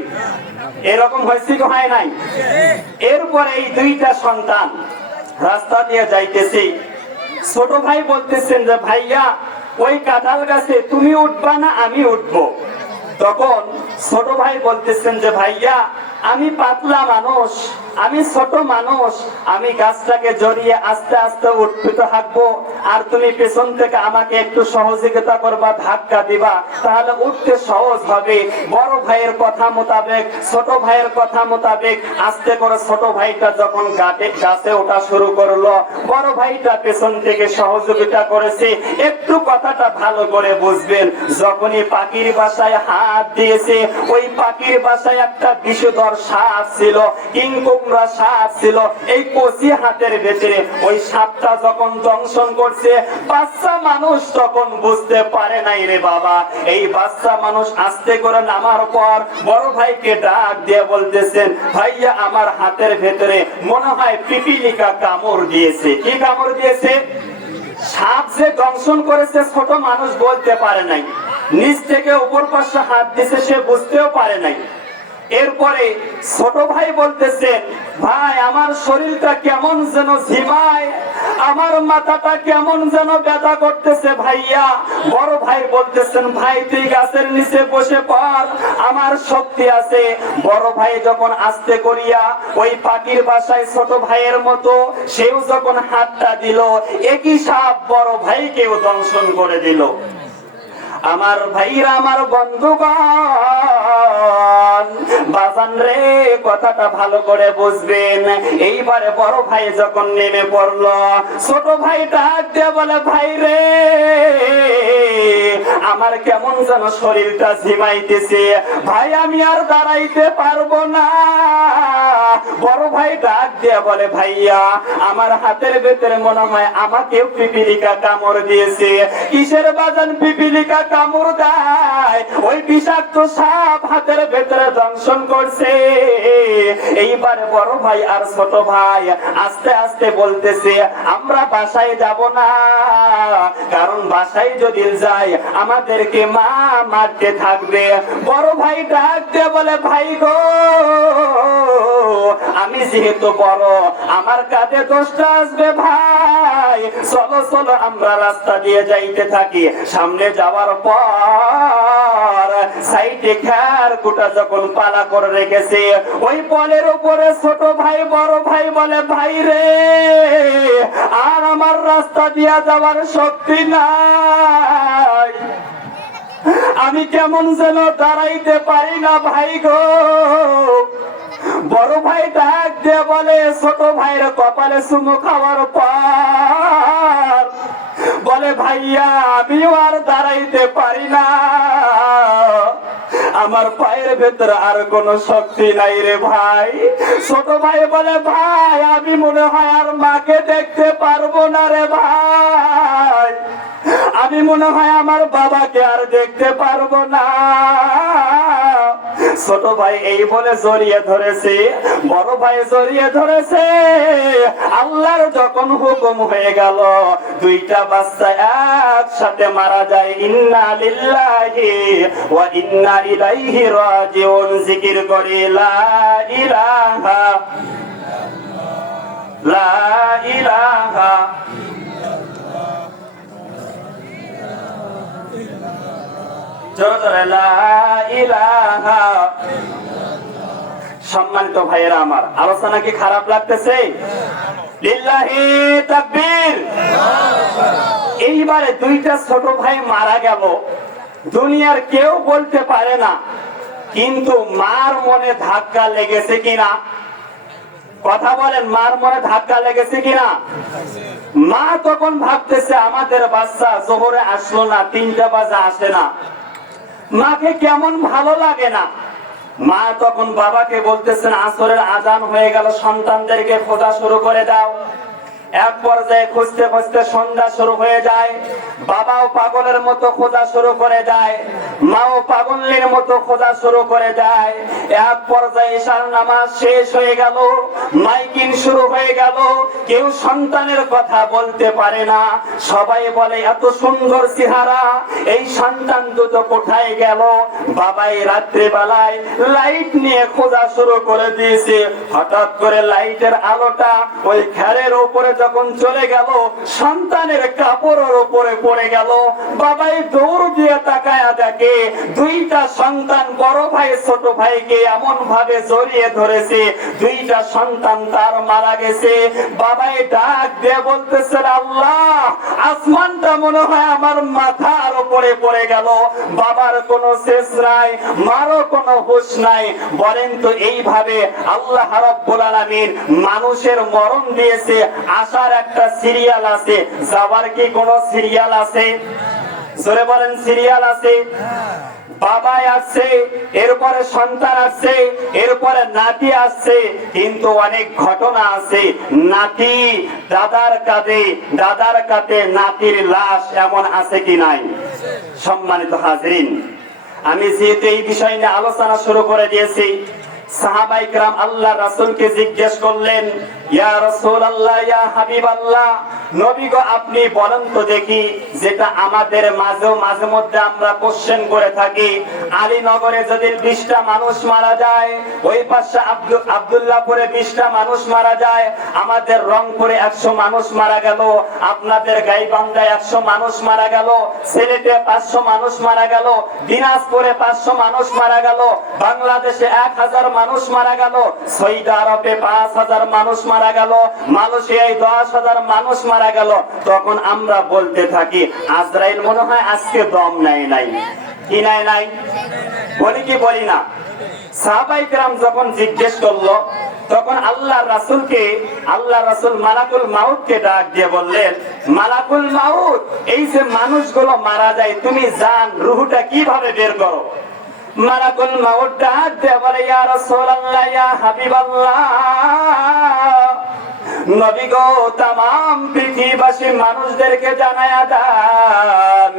এরকম হয়েছে কি হয় নাই? এরপরে এই দুইটা সন্তান রাস্তা দিয়ে যাইতেছি, ছোট ভাই বলতেছেন যে, ভাইয়া ওই কাঁঠাল গাছে তুমি উঠবা না আমি উঠবো? তখন ছোট ভাই বলতেছেন যে, ভাইয়া আমি পাতলা মানুষ, আমি ছোট মানুষ, আমি গাছটাকে জড়িয়ে আস্তে আস্তে উঠতে থাকবো, আর তুমি পেছন থেকে আমাকে একটু সহযোগিতা করবা, ধাক্কা দিবা, তাহলে উঠতে সহজ হবে। বড় ভাইয়ের কথা মোতাবেক, ছোট ভাইয়ের কথা মোতাবেক আস্তে করে ছোট ভাইটা যখন গাছে ওঠা শুরু করলো, বড় ভাইটা পেছন থেকে সহযোগিতা করেছে। একটু কথাটা ভালো করে বুঝবেন, যখনই পাখির বাসায় হাত দিয়েছে, ওই পাখির বাসায় একটা বিষধর সাপ ছিল, কিংকুমড়া সাপ ছিল। এই কচি হাতের ভেতরে ওই সাপটা যখন দংশন করছে, বাচ্চা মানুষ তখন বুঝতে পারে নাই রে বাবা। এই বাচ্চা মানুষ আস্তে করে নামার পর বড় ভাইকে ডাক দিয়ে বলতেছেন, ভাইয়া আমার হাতের ভেতরে মনে হয় পিপিলিকা কামড় দিয়েছে। কি কামড় দিয়েছে? সাপ যে দংশন করেছে ছোট মানুষ বলতে পারে নাই, নিচ থেকে উপর পাশে হাত দিয়েছে সে বুঝতেও পারে নাই। এরপরে ছোট ভাই বলতেছেন, ভাই আমার শরীরটা কেমন যেন ঝিমায়, আমার মাথাটা কেমন যেন ব্যথা করতেছে ভাইয়া। বড় ভাই বলতেছেন, ভাই তুই গাছের নিচে বসে পড়, আমার শক্তি আছে। বড় ভাই যখন আস্তে করিয়া ওই পাখির বাসায় ছোট ভাইয়ের মতো সেও যখন হাতটা দিল, একই সাপ বড় ভাইকেও দংশন করে দিল। আমার ভাইরা, আমার বন্ধুগণ, বাজান রে কথাটা ভালো করে বুঝবেন। এইবারে বড় ভাই যখন নেমে পড়লো, ছোট ভাই ডাক দিয়ে বলে, ভাই রে আমার কেমন যেন শরীরটা ঝিমাইতেছে, ভাই আমি আর দাঁড়াইতে পারবো না। বড় ভাই ডাক দিয়ে বলে, ভাইয়া আমার হাতের ভেতরে মনে হয় আমাকেও পিপিলিকা কামড় দিয়েছে। কিসের বাজান পিপিলিকা কামড় দেয়? ওই বিষাক্ত সাপ হাতের ভেতরে দংশন করছে। এইবারে বড় ভাই আর ছোট ভাই আস্তে আস্তে বলতেছে, আমরা বাসায় যাব না, কারণ বাসায় যদি যাই আমাদেরকে মা মারতে থাকবে। বড় ভাই ডাক দিয়ে বলে, ভাই গো আমি যেহেতু বড় আমার কাঁধে দোষটা আসবে, ভাই চলো চলো আমরা রাস্তা দিয়ে যাইতে থাকি। সামনে যাওয়ার পর সাইডে খের কুটা যখন পালা করে রেখেছে, ওই পলের উপরে ছোট ভাই বড় ভাই বলে, ভাই রে আর আমার রাস্তা দিয়া যাওয়ার শক্তি নাই, আমি কেমন যেন দাঁড়াইতে পারি না ভাই গো। বড় ভাই ডাক দিয়ে বলে, ছোট ভাইয়ের কপালে চুমু খাওয়ার পর বলে, ভাইয়া আমিও আর দাঁড়াইতে পারি না, আমার পায়ের ভেতরে আর কোনো শক্তি নাই রে ভাই। ছোট ভাই বলে, ভাই আমি মনে হয় আর মাকে দেখতে পারবো না রে ভাই, আমি মনে হয় আমার বাবাকে আর দেখতে পারবো না। ছোট ভাই এই বলে জড়িয়ে ধরেছে, বড় ভাই জড়িয়ে ধরেছে। আল্লাহর যখন হুকুম হয়ে গেল দুইটা বাচ্চা একসাথে মারা যায়, ইন্না লিল্লাহি ওয়া ইন্না ইলাইহি রাজিউন। জিকির করি লা ইলাহা লা ইলাহা। সম্মানিত ভাইয়েরা আমার, আলোচনা কি খারাপ লাগতেছে? লিল্লাহি তাকবীর। এইবারে দুইটা ছোট ভাই মারা গেল, দুনিয়ার কেউ বলতে পারে না, কিন্তু মার মনে ধাক্কা লেগেছে কিনা? কথা বলেন, মার মনে ধাক্কা লেগেছে কিনা? মা তখন ভাবতেছে আমাদের বাচ্চা জোহরে আসলো না, 3টা বাজে আসে না, মাকে কেমন ভালো লাগে না। মা তখন বাবাকে বলতেছেন, আসরের আজান হয়ে গেল, সন্তানদেরকে খোঁজা শুরু করে দাও। এক পর্যায়ে খুঁজতে খুঁজতে সন্ধ্যা শুরু হয়ে যায়, বাবাও পাগলের মতো খোঁজা শুরু করে দেয়, মাও পাগলের মতো খোঁজা শুরু করে দেয়। এক পর্যায়ে ঈশার নামাজ শেষ হয়ে গেল, মাইকিং শুরু হয়ে গেল, কেউ সন্তানের কথা বলতে পারে না। সবাই বলে এত সুন্দর চেহারা, এই সন্তান দুটো কোথায় গেল? বাবাই রাত্রে বেলায় লাইট নিয়ে খোঁজা শুরু করে দিয়েছে। হঠাৎ করে লাইটের আলোটা ওই খেরের উপরে যখন চলে গেল, সন্তানের কাপড়ের উপরে পড়ে গেল। বাবাই দৌড় দিয়ে তাকায়া দেখে দুইটা সন্তান বড় ভাই ছোট ভাইকে এমন ভাবে জড়িয়ে ধরেছে, দুইটা সন্তান তার মারা গেছে। বাবাই ডাক দিয়ে বলতেছেন, আল্লাহ আসমানটা মনে হয় আমার মাথার উপরে পড়ে গেল, বাবার কোনো শেষ নাই, মারও কোনো হুঁশ নাই। বলেন তো এইভাবে আল্লাহ রাব্বুল আলামিন মানুষের মরণ দিয়েছে, আসার একটা সিরিয়াল আছে, যাবার কি কোনো সিরিয়াল আছে? জোরে বলেন, সিরিয়াল আছে? বাবাই আসছে, এরপরে সন্তান আসছে, এরপরে নাতি আসছে, কিন্তু অনেক ঘটনা আছে। নাতি দাদার কাঁধে, দাদার কাঁধে নাতির লাশ, এমন আছে কি নাই? সম্মানিত হাজরিন, আমি যেহেতু এই বিষয় নিয়ে আলোচনা শুরু করে দিয়েছি, সাহাবায়ে কেরাম আল্লাহ রাসূলকে জিজ্ঞেস করলেন, ইয়া রাসূলুল্লাহ, ইয়া হাবিবাল্লাহ, নবী গো আপনি বলেন তো দেখি, যেটা আমাদের মাঝে মাঝে মধ্যে আমরা কোশ্চেন করে থাকি, আলীনগরে যদি 20টা মানুষ মারা যায়, ওই পাশে আব্দুল্লাহপুরে 20টা মানুষ মারা যায়, আমাদের রংপুরে 100 মানুষ মারা গেল, আপনাদের গাইবান্ধায় 100 মানুষ মারা গেল, সিলেটে 500 মানুষ মারা গেল, দিনাজপুরে 500 মানুষ মারা গেল, বাংলাদেশে 1000 মানুষ মারা গেল, সৌদি আরবে 5000 মানুষ মারা গেল, মালয়েশিয়ায় 10,000 মানুষ মারা গেল। তখন আমরা বলতে থাকি, আজরাইল মনে হয় আজকে দম নেয় নাই, কি নেয় নাই? বলি কি বলি না? সাহাবায়ে কেরাম যখন জিজ্ঞেস করলো, তখন আল্লাহ রাসূল মালাকুল মাউতকে ডাক দিয়ে বললেন, মালাকুল মাউত, এই যে মানুষগুলো মারা যায়, তুমি জান রূহটা কিভাবে বের করো? মালাকুল মাউত ডাক দিয়ে বলে, ইয়া রাসূলুল্লাহ, ইয়া হাবিবাল্লাহ, নবী গো, তামাম পৃথিবীবাসী মানুষদেরকে জানায়া দেন,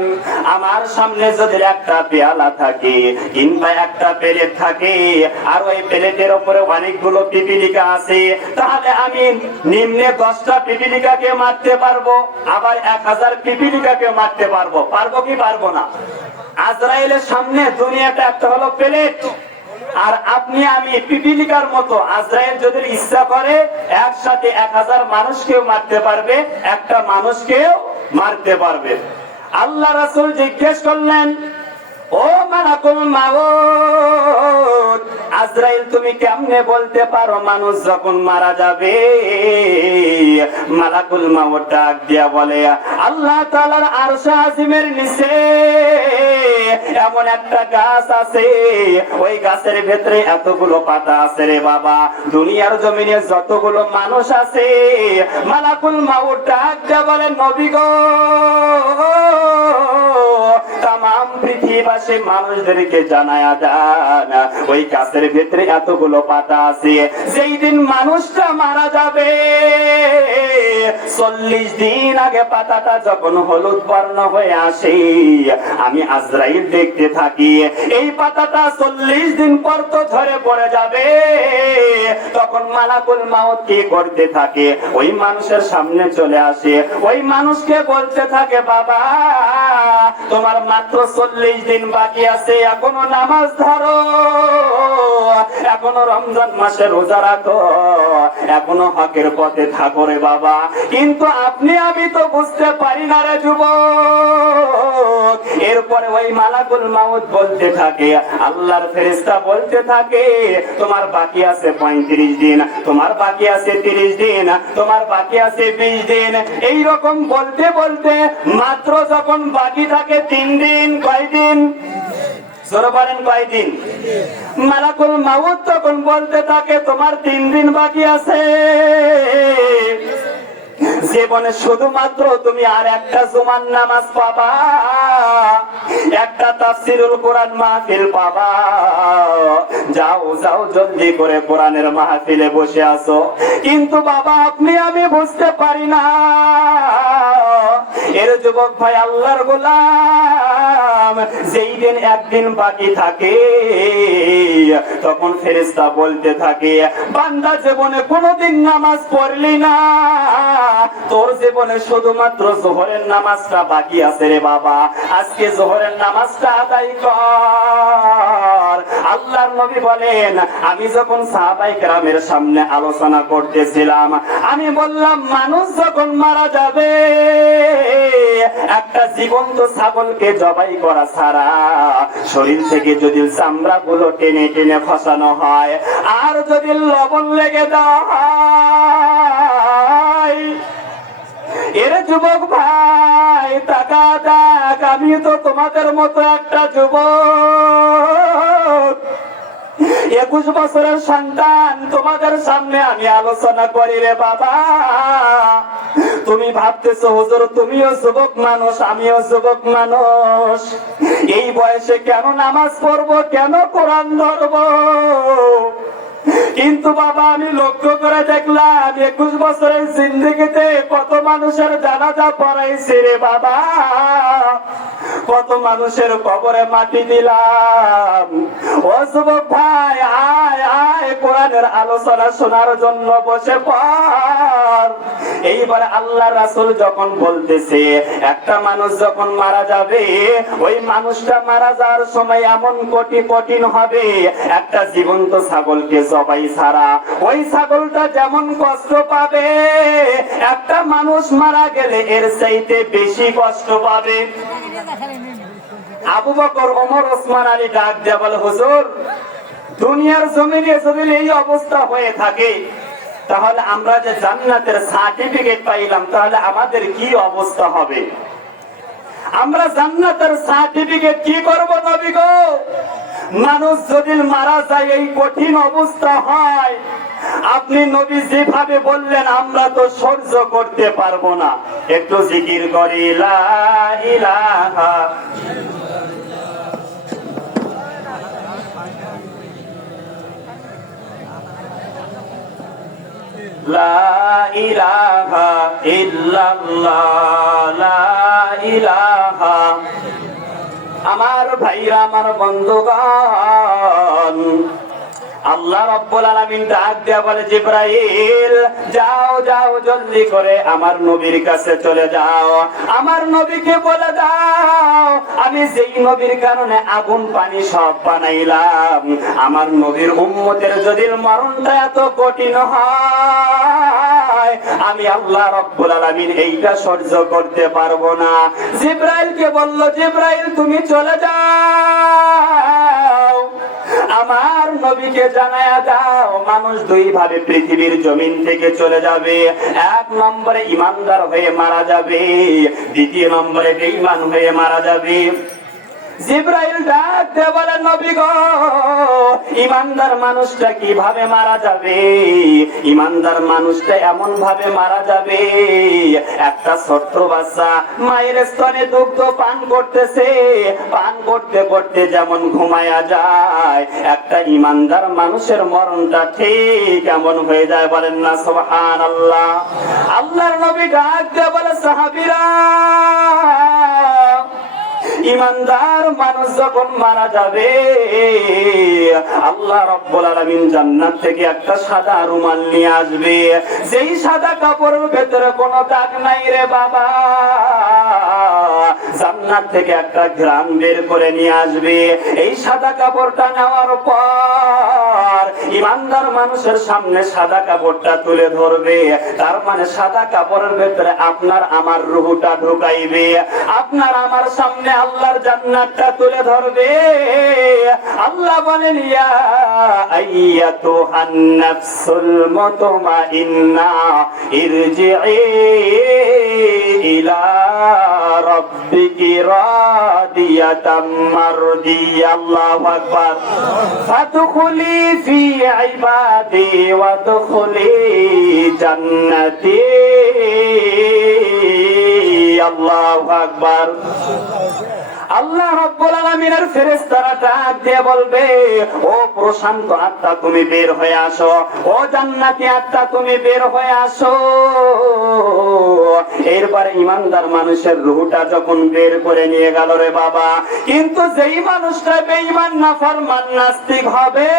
আমার সামনে যদি একটা পেয়ালা থাকে কিংবা একটা প্লেট থাকে, আর ওই প্লেটের উপরে অনেকগুলো পিপিলিকা আছে, তাহলে আমি নিম্নে 10টা পিপিলিকাকে মারতে পারবো, আবার 1000 পিপিলিকাকে মারতে পারবো। পারবো কি পারবো না? আজরাইলের সামনে দুনিয়াটা একটা হলো প্লেট, আর আপনি আমি পিপিলিকার মতো। আজরাইল যদি ইচ্ছা করে একসাথে 1000 মানুষকেও মারতে পারবে, একটা মানুষকেও মারতে পারবে। আল্লাহ রাসূল জিজ্ঞেস করলেন, ও মালাকুল মাউত, আজরাইল তুমি কেমনে বলতে পারো মানুষ যখন মারা যাবে? মালাকুল মাউত ডাক দিয়া বলে, আল্লাহ তাআলার আরশ আজিমের নিচে এমন একটা গাছ আছে, ওই গাছের ভেতরে এতগুলো পাতা আছে রে বাবা, দুনিয়ার জমিনে যতগুলো মানুষ আছে, মালাকুল মাউত ডাক দিয়া বলে, নবী গো, তামাম পৃথিবীবাসী মানুষদেরকে জানায়া দেন, ওই গাছের ভেতরে এতগুলো পাতা আছে, যেই দিন মানুষটা মারা যাবে 40 দিন আগে পাতাটা যখন হলুদ বর্ণ হয়ে আসে, আমি আজরাইল দেখতে থাকি, এই পাতাটা 40 দিন পর তো ঝরে পড়ে যাবে। তখন মালাকুল মাউত কি করতে থাকে? ওই মানুষের সামনে চলে আসে, ওই মানুষকে বলতে থাকে, বাবা, তোমার মাত্র 40 দিন বাকি আছে, এখনো নামাজ ধরো, এখনো রমজান মাসে রোজা রাখো, এখনো হকের পথে থাকো রে বাবা। কিন্তু আপনি আমি তো বুঝতে পারি না রে যুবক। এরপরে ওই মালাকুল মাউত বলতে থাকে, আল্লাহর ফেরেশতা বলতে থাকে, তোমার বাকি আছে 35 দিন, তোমার বাকি আছে 30 দিন, তোমার বাকি আছে 20 দিন, এই রকম বলতে বলতে মাত্র যখন বাকি থাকে 3 দিন, কয়দিন? জোরে বলেন, কয়দিন? মালাকুল মাউত তখন বলতে থাকে, তোমার 3 দিন বাকি আছে, জীবনে শুধুমাত্র তুমি আর একটা জুমার নামাজ পাবা, একটা তাফসীরুল কোরআন মাহফিল পাবা, যাও যাও জলদি করে কোরআনের মাহফিলে বসে আসো। কিন্তু বাবা, আপনি আমি বুঝতে পারি না। এর যুবক ভাই, আল্লাহর গোলাম, যেই দিন একদিন বাকি থাকে, তখন ফেরেশতা বলতে থাকে, বান্দা জীবনে কোনোদিন নামাজ পড়লি না, তোর জীবনে শুধুমাত্র যোহরের নামাজটা বাকি আছে রে বাবা, আজকে যোহরের নামাজটা আদায় কর। আল্লাহর নবী বলেন, আমি যখন সাহাবায়ে কেরামের সামনে আলোচনা করতেছিলাম, আমি বললাম, মানুষ যখন মারা যাবে, একটা জীবন্ত ছাগলকে জবাই করা ছাড়া শরীর থেকে যদি চামড়া গুলো টেনে টেনে খসানো হয়, আর যদি লবণ লেগে দেওয়া হয়, এর যুবক ভাই, টাকা দেখ, আমি তো তোমাদের মতো একটা যুবক, 21 বছরের সন্তান, তোমাদের সামনে আমি আলোচনা করি রে বাবা। তুমি ভাবতেছো হুজুর তুমিও যুবক মানুষ, আমিও যুবক মানুষ, এই বয়সে কেন নামাজ পড়বো, কেন কোরআন ধরবো? কিন্তু বাবা, আমি লক্ষ্য করে দেখলাম 21 বছরের জিন্দেগিতে কত মানুষের জানাজা পড়াইছে রে বাবা, কত মানুষের কবরে মাটি দিলাম। ও যুবক ভাই, আয় আয়, কোরআনের আলোচনা শোনার জন্য বসে পড়। এইবার আল্লাহ রাসূল যখন বলতেছে, একটা মানুষ যখন মারা যাবে, ওই মানুষটা মারা যাওয়ার সময় এমন কঠিন হবে, একটা জীবন্ত ছাগলকে জবাই ছাড়া ওই ছাগলটা যেমন কষ্ট পাবে, একটা মানুষ মারা গেলে এর চাইতে বেশি কষ্ট পাবে। আবু বকর, ওমর, ওসমান আলী ডাক দিয়ে বলে, হুজুর, দুনিয়ার জমিনে যদি এই অবস্থা হয়ে থাকে, তাহলে আমরা যে জান্নাতের সার্টিফিকেট পাইলাম, তাহলে আমাদের কি অবস্থা হবে? আমরা জান্নাতের সার্টিফিকেট কি করব নবী গো? মানুষ যদি মারা যায় এই কঠিন অবস্থা হয়, আপনি নবী যেভাবে বললেন আমরা তো সহ্য করতে পারবো না। একটু জিকির করি লা ইলাহা লা ইলাহা ইল্লাল্লাহ লা ইলাহা। আমার ভাইরা, আমার বন্ধুগণ, আল্লাহ রাব্বুল আলামিন ডাক দেয়া বলে, জিবরাইল যাও যাও জলদি করে আমার নবীর কাছে চলে যাও, আমার নবীকে বলে দাও আমি যেই নবীর কারণে আগুন পানি সব বানাইলাম, আমার নবীর উম্মতের যদি মরণটা এত কঠিন হয়, আমি আল্লাহ রাব্বুল আলামিন এইটা সহ্য করতে পারবো না। জিবরাইলকে বলল, জিবরাইল তুমি চলে যাও, আমার নবীকে জানায়া দাও মানুষ দুই ভাবে পৃথিবীর জমিন থেকে চলে যাবে। এক নম্বরে ইমানদার হয়ে মারা যাবে, দ্বিতীয় নম্বরে বেঈমান হয়ে মারা যাবে। জিবরাইল ডাক দিয়ে বলে, নবী গো, ইমানদার মানুষটা কিভাবে মারা যাবে? ইমানদার মানুষটা এমন ভাবে মারা যাবে, একটা ছোট্ট বাচ্চা মায়ের স্তনে দুগ্ধ পান করতেছে, পান করতে করতে যেমন ঘুমায়া যায়, একটা ইমানদার মানুষের মরণটা ঠিক এমন হয়ে যায়। বলেন না সুবহানাল্লাহ। আল্লাহর নবী ডাক দিয়ে বলে, সাহাবীরা, ইমানদার মানুষ যখন মারা যাবে, আল্লাহ রাব্বুল আলামিন জান্নাত থেকে একটা সাদা রুমাল নিয়ে আসবে, যেই সাদা কাপড়ের ভেতরে কোনো দাগ নাই রে বাবা, জান্নাত থেকে একটা ঘ্রাণ বের করে নিয়ে আসবে। এই সাদা কাপড়টা নেওয়ার পর ইমানদার মানুষের সামনে সাদা কাপড়টা তুলে ধরবে, তার মানে সাদা কাপড়ের ভেতরে আপনার আমার রূহটা ঢুকাইবে, আপনার আমার সামনে আল্লাহর জান্নাতটা তুলে ধরবে। আল্লাহ বলেন, ইয়া আইয়াতুহান নাফসুল মুতমাইন্না ইরজিই ইলা রাব্বিকি রাদিয়াতাম মারদিয়া। আল্লাহু আকবার। ফাদখুলি ফি ইবাদি ওয়াদখুলি জান্নাতি। আল্লাহু আকবার। আল্লাহ রাব্বুল আলামিনের ফেরেশতারা ডাক দিয়ে বলবে, ও প্রশান্ত আত্মা তুমি বের হয়ে আসো, ও জান্নাতি আত্মা তুমি বের হয়ে আসো। এরপর ইমানদার মানুষের রূহটা যখন বের করে নিয়ে গেল রে বাবা, কিন্তু যেই মানুষটা বেঈমান নাফরমান নাস্তিক হবে,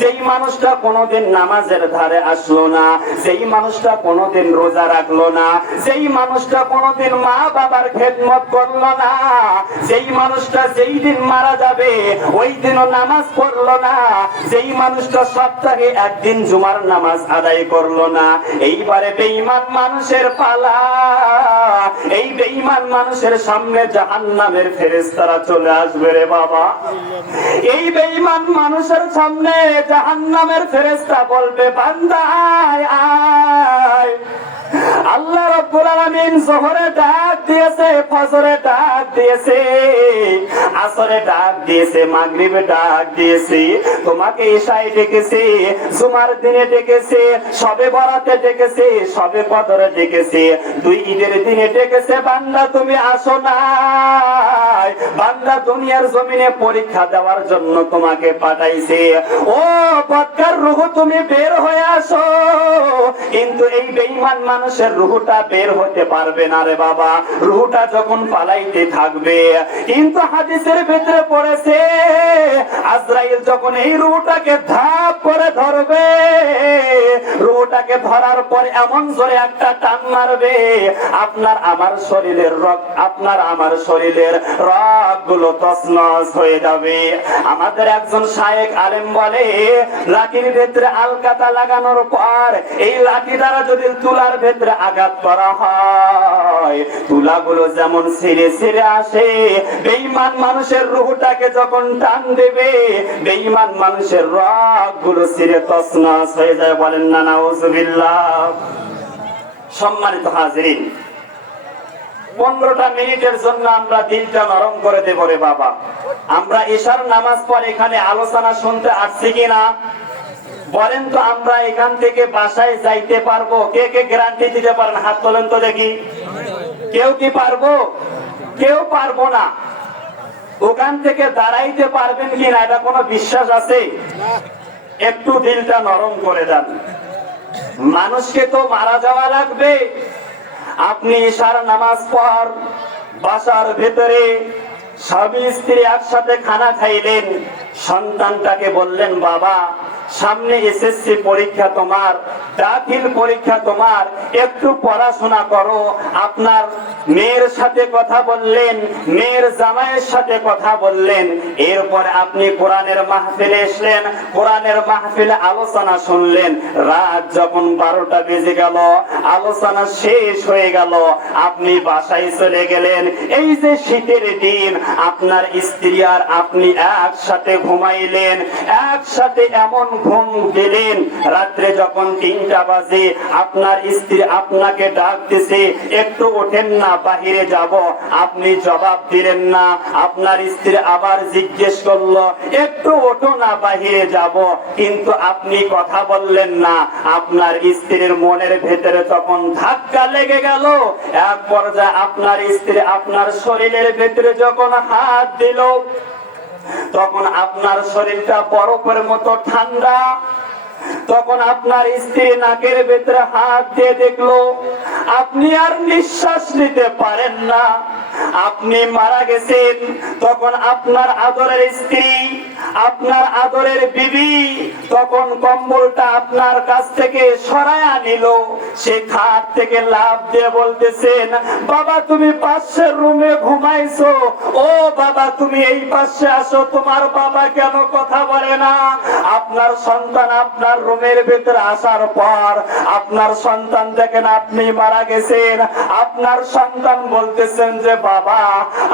যেই মানুষটা কোনোদিন নামাজের ধারে আসলো না, যেই মানুষটা কোনোদিন রোজা রাখলো না, যেই মানুষটা কোনোদিন মা বাবার খেদমত করলো না, যেই মানুষটা যেই দিন মারা যাবে ওই দিনও নামাজ পড়লো না, যেই মানুষটা সপ্তাহে একদিন জুমার নামাজ আদায় করলো না, এইবারে বেঈমান মানুষের পালা। এই বেঈমান মানুষের সামনে জাহান্নামের ফেরেশতারা চলে আসবে রে বাবা। এই বেঈমান মানুষের সামনে জাহান্নামের ফেরেশতা বলবে, বান্দা আয় আয়। আল্লাহ রাব্বুল আলামিন যোহরে ডাক দিয়েছে, ফজরে ডাক দিয়েছে, আসরে ডাক দিয়েছে, মাগরিবে ডাক দিয়েছে, তোমাকে ইশায় ডেকেছে, জুমার দিনে ডেকেছে, শবে বরাতে ডেকেছে, শবে কদরে ডেকেছে, দুই ঈদের দিনে ডেকেছে। বান্দা তুমি আসো নাই, বান্দা দুনিয়ার জমিনে পরীক্ষা দেওয়ার জন্য তোমাকে পাঠাইছে। ও বদকার রূহ তুমি বের হয়ে আসো। কিন্তু এই বেঈমান মানুষের রূহটা বের হতে পারবে না রে বাবা, রূহটা যখন পালাইতে থাকবে। কিন্তু হাদিসের ভিতরে পড়েছে, আজরাইল যখন এই রূহটাকে ধাপ করে ধরবে, রূহটাকে ধরার পর এমন জোরে একটা টান মারবে, আপনার আমার শরীরের রক্ত, আপনার আমার শরীরের রগগুলো তছনছ হয়ে যাবে। আমাদের একজন শায়েখ আলেম বলে, লাঠির ভেতরে আলকাতা লাগানোর পর এই লাঠি দ্বারা যদি তুলার ভেতরে আঘাত করা হয়, তুলাগুলো যেমন ছিঁড়ে ছিঁড়ে আসে, বেঈমান মানুষের রূহটাকে যখন টান দেবে, বেঈমান মানুষের রগগুলো ছিঁড়ে তছনছ হয়ে যায়। বলেন না নাউজুবিল্লাহ। সম্মানিত হাজিরিন, 15টা মিনিটের জন্য আমরা দিলটা নরম করে দেব রে বাবা। আমরা ঈশার নামাজ পর এখানে আলোচনা শুনতে আসছি কিনা বলেন তো? আমরা এখান থেকে বাসায় যাইতে পারবো? কে কে গ্যারান্টি দিতে পারেন? হাত তোলেন তো দেখি। কেউ কি পারবো? কেউ পারবো না। ওখান থেকে দাঁড়াইতে পারবেন কিনা এটা কোনো বিশ্বাস আছে? একটু দিলটা নরম করে দেন। মানুষকে তো মারা যাওয়া লাগবে। আপনি ঈশার নামাজ পর বাসার ভেতরে স্বামী স্ত্রী একসাথে খানা খাইলেন, সন্তানটাকে বললেন, বাবা সামনে এসএসসি পরীক্ষা তোমার, দাখিল পরীক্ষা তোমার, একটু পড়াশোনা করো। আপনার মেয়ের সাথে কথা বললেন, মেয়ের জামাইয়ের সাথে কথা বললেন। এরপর আপনি কোরআনের মাহফিলে এসলেন, কোরআনের মাহফিলে আলোচনা শুনলেন। রাত যখন 12টা বেজে গেল, আলোচনা শেষ হয়ে গেল, আপনি বাসায় চলে গেলেন। এই যে শীতের দিন, আপনার স্ত্রী আর আপনি একসাথে ঘুমাইলেন, একসাথে এমন ঘুম দিলেন। রাত্রে যখন 3টা বাজে আপনার স্ত্রী আপনাকে ডাকতেছে, একটু ওঠেন না, বাহিরে যাব। আপনি জবাব দিলেন না। আপনার স্ত্রী আবার জিজ্ঞেস করলো, একটু ওঠো না, বাহিরে যাব। কিন্তু আপনি কথা বললেন না। আপনার স্ত্রীর মনের ভেতরে তখন ধাক্কা লেগে গেল। এক পর্যায়ে আপনার স্ত্রী আপনার শরীরের ভেতরে যখন হাত দিল, তখন আপনার শরীরটা বরফের মতো ঠান্ডা। তখন আপনার স্ত্রী নাকের ভেতরে হাত দিয়ে দেখলো আপনি আর নিঃশ্বাস নিতে পারেন না, আপনি মারা গেছেন। তখন আপনার আদরের স্ত্রী, আপনার আদরের বিবি তখন কম্বলটা আপনার কাছ থেকে সরায়া নিল। সে খাট থেকে লাফ দিয়ে বলতেছেন, বাবা তুমি পাশের রুমে ঘুমাইছো, ও বাবা তুমি এই পাশে আসো, তোমার বাবা কেন কথা বলে না? আপনার সন্তান আপনার রুমের ভেতরে আসার পর আপনার সন্তান দেখেন আপনি মারা গেছেন। আপনার সন্তান বলতেছেন যে বাবা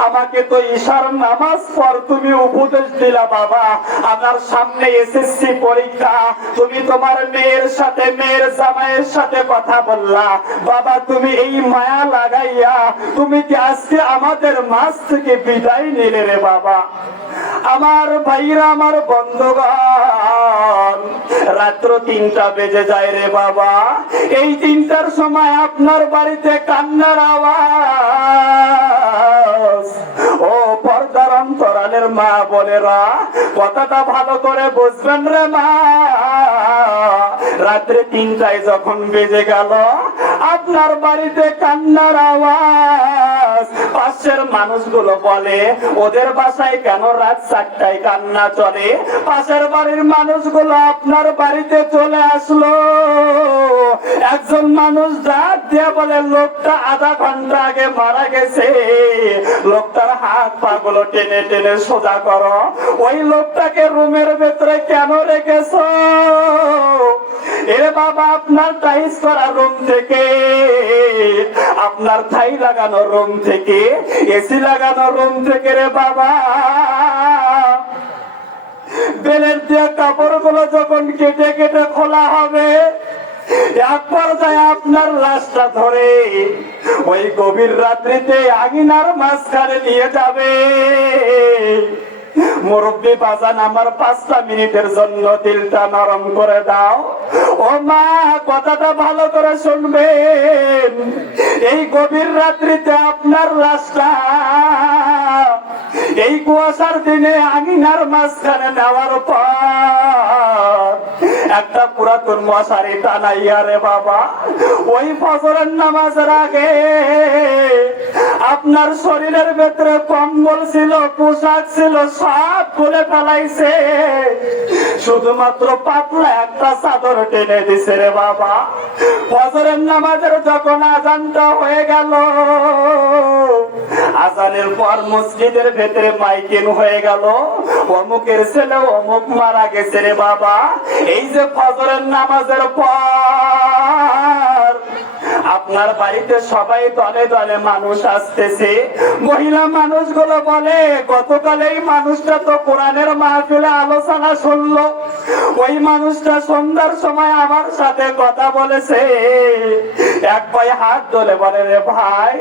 আমাকে তো ঈশার নামাজ পর তুমি উপদেশ দিলা, বাবা আমার সামনে এসএসসি পরীক্ষা, তুমি তোমার মেয়ের সাথে, মেয়ের জামাইয়ের সাথে কথা বললা, বাবা তুমি এই মায়া লাগাইয়া তুমি কি আজকে আমাদের মাঝ থেকে বিদায় নিলে রে বাবা? আমার ভাইরা, আমার বন্ধুগণ, রাত্র 3টা বেজে যায় রে বাবা। এই 3টার সময় আপনার বাড়িতে কান্নার আওয়াজ। ও পর্দার অন্তরালের মা বোনেরা, কথাটা ভালো করে বুঝবেন রে মা। রাত্রে 3টায় যখন বেজে গেল, আপনার বাড়িতে কান্নার আওয়াজ। পাশের মানুষগুলো বলে ওদের বাসায় কেন রাত 4টায় কান্না চলে? পাশের বাড়ির মানুষগুলো আপনার বাড়িতে চলে আসলো। একজন মানুষ ডাক দিয়ে বলে লোকটা আধা ঘন্টা আগে মারা গেছে, লোকটার হাত পা গুলো টেনে টেনে সোজা করো। ওই লোকটাকে রুমের ভেতরে কেন রেখেছো? এরে বাবা আপনার টাইস করা রুম থেকে, আপনার থাই লাগানো রুম থেকে, এসি লাগানো রুম থেকে রে বাবা বেলের দিয়ে কাপড় গুলো যখন কেটে কেটে খোলা হবে, এক পর্যায়ে আপনার লাশটা ধরে ওই গভীর রাত্রিতে আঙিনার মাঝখানে নিয়ে যাবে। মুরব্বী বাজান আমার 5টা মিনিটের জন্য দিলটা নরম করে দাও। ও মা কথাটা ভালো করে শুনবেন। এই গভীর রাত্রিতে আপনার লাশটা এই কুয়াশার দিনে আঙিনার মাঝখানে নেওয়ার পর একটা পুরাতন মশারি টানাইয়া রে বাবা ওই ফজরের নামাজের আগে আপনার শরীরের ভেতরে কম্বল ছিল, পোশাক ছিল, সব খুলে ফেলাইছে, শুধুমাত্র পাতলা একটা চাদর টেনে দিছে রে বাবা। ফজরের নামাজের যখন আজানটা হয়ে গেল, আজানের পর মসজিদের ভেতরে মাইকিং হয়ে গেল, অমুকের ছেলে অমুক মারা গেছে রে বাবা। এই যে ফজরের নামাজের পর আপনার বাড়িতে সবাই দলে দলে মানুষ আসতেছে। মহিলা মানুষগুলো বলে গতকাল এই মানুষটা তো কোরআনের মাহফিলে আলোচনা শুনলো, ওই মানুষটা সন্ধ্যার সময় আমার সাথে কথা বলেছে। এক ভাই হাত ধরে বলে, রে ভাই,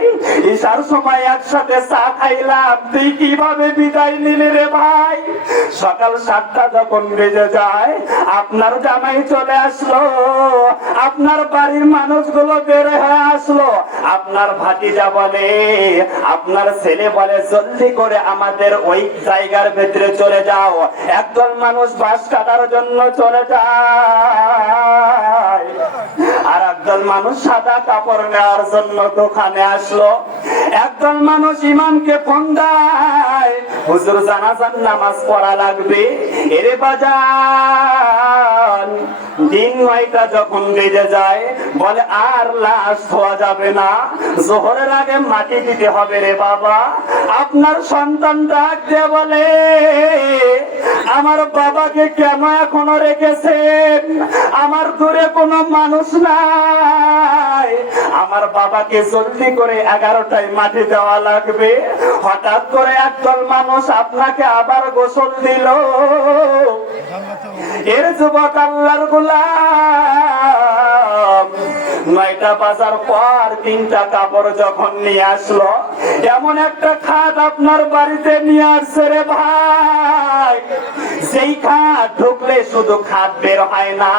ঈশার সময় একসাথে চা খাইলাম, তুই কিভাবে বিদায় নিলি রে ভাই? সকাল 7টা যখন বেজে যায়, আপনার জামাই চলে আসলো, আপনার বাড়ির মানুষগুলো বের হয়ে আসলো। আপনার ভাতিজা বলে, আপনার ছেলে বলে, জলদি করে আমাদের ওই জায়গার ভেতরে চলে যাও। একদল মানুষ বাঁশ কাটার জন্য চলে যায়, আর একদল মানুষ সাদা কাপড় নেওয়ার জন্য দোকানে আসলো। একদল মানুষ ইমামকে ফোন দেয়, হুজুর জানাজার নামাজ পড়া লাগবে। এরে বাজান, দিন 9টা যখন বেজে যায়, বলে আর লাশ ধোয়া যাবে না, জোহরের আগে মাটি দিতে হবে রে বাবা। আপনার সন্তান ডাক দিয়ে বলে, আমার বাবাকে কেন এখনো রেখেছেন? আমার দূরে কোনো মানুষ নাই, আমার বাবাকে জলদি করে 11টায় মাটি দেওয়া লাগবে। হঠাৎ করে একদল মানুষ আপনাকে আবার গোসল দিল। এর যুবক আল্লাহর গোলাম 9টা বাজার পর 3টা কাপড় যখন নিয়ে আসলো, এমন একটা খাট আপনার বাড়িতে নিয়ে আসছে রে ভাই, সেই খাট ঢুকলে শুধু খাট বের হয় না,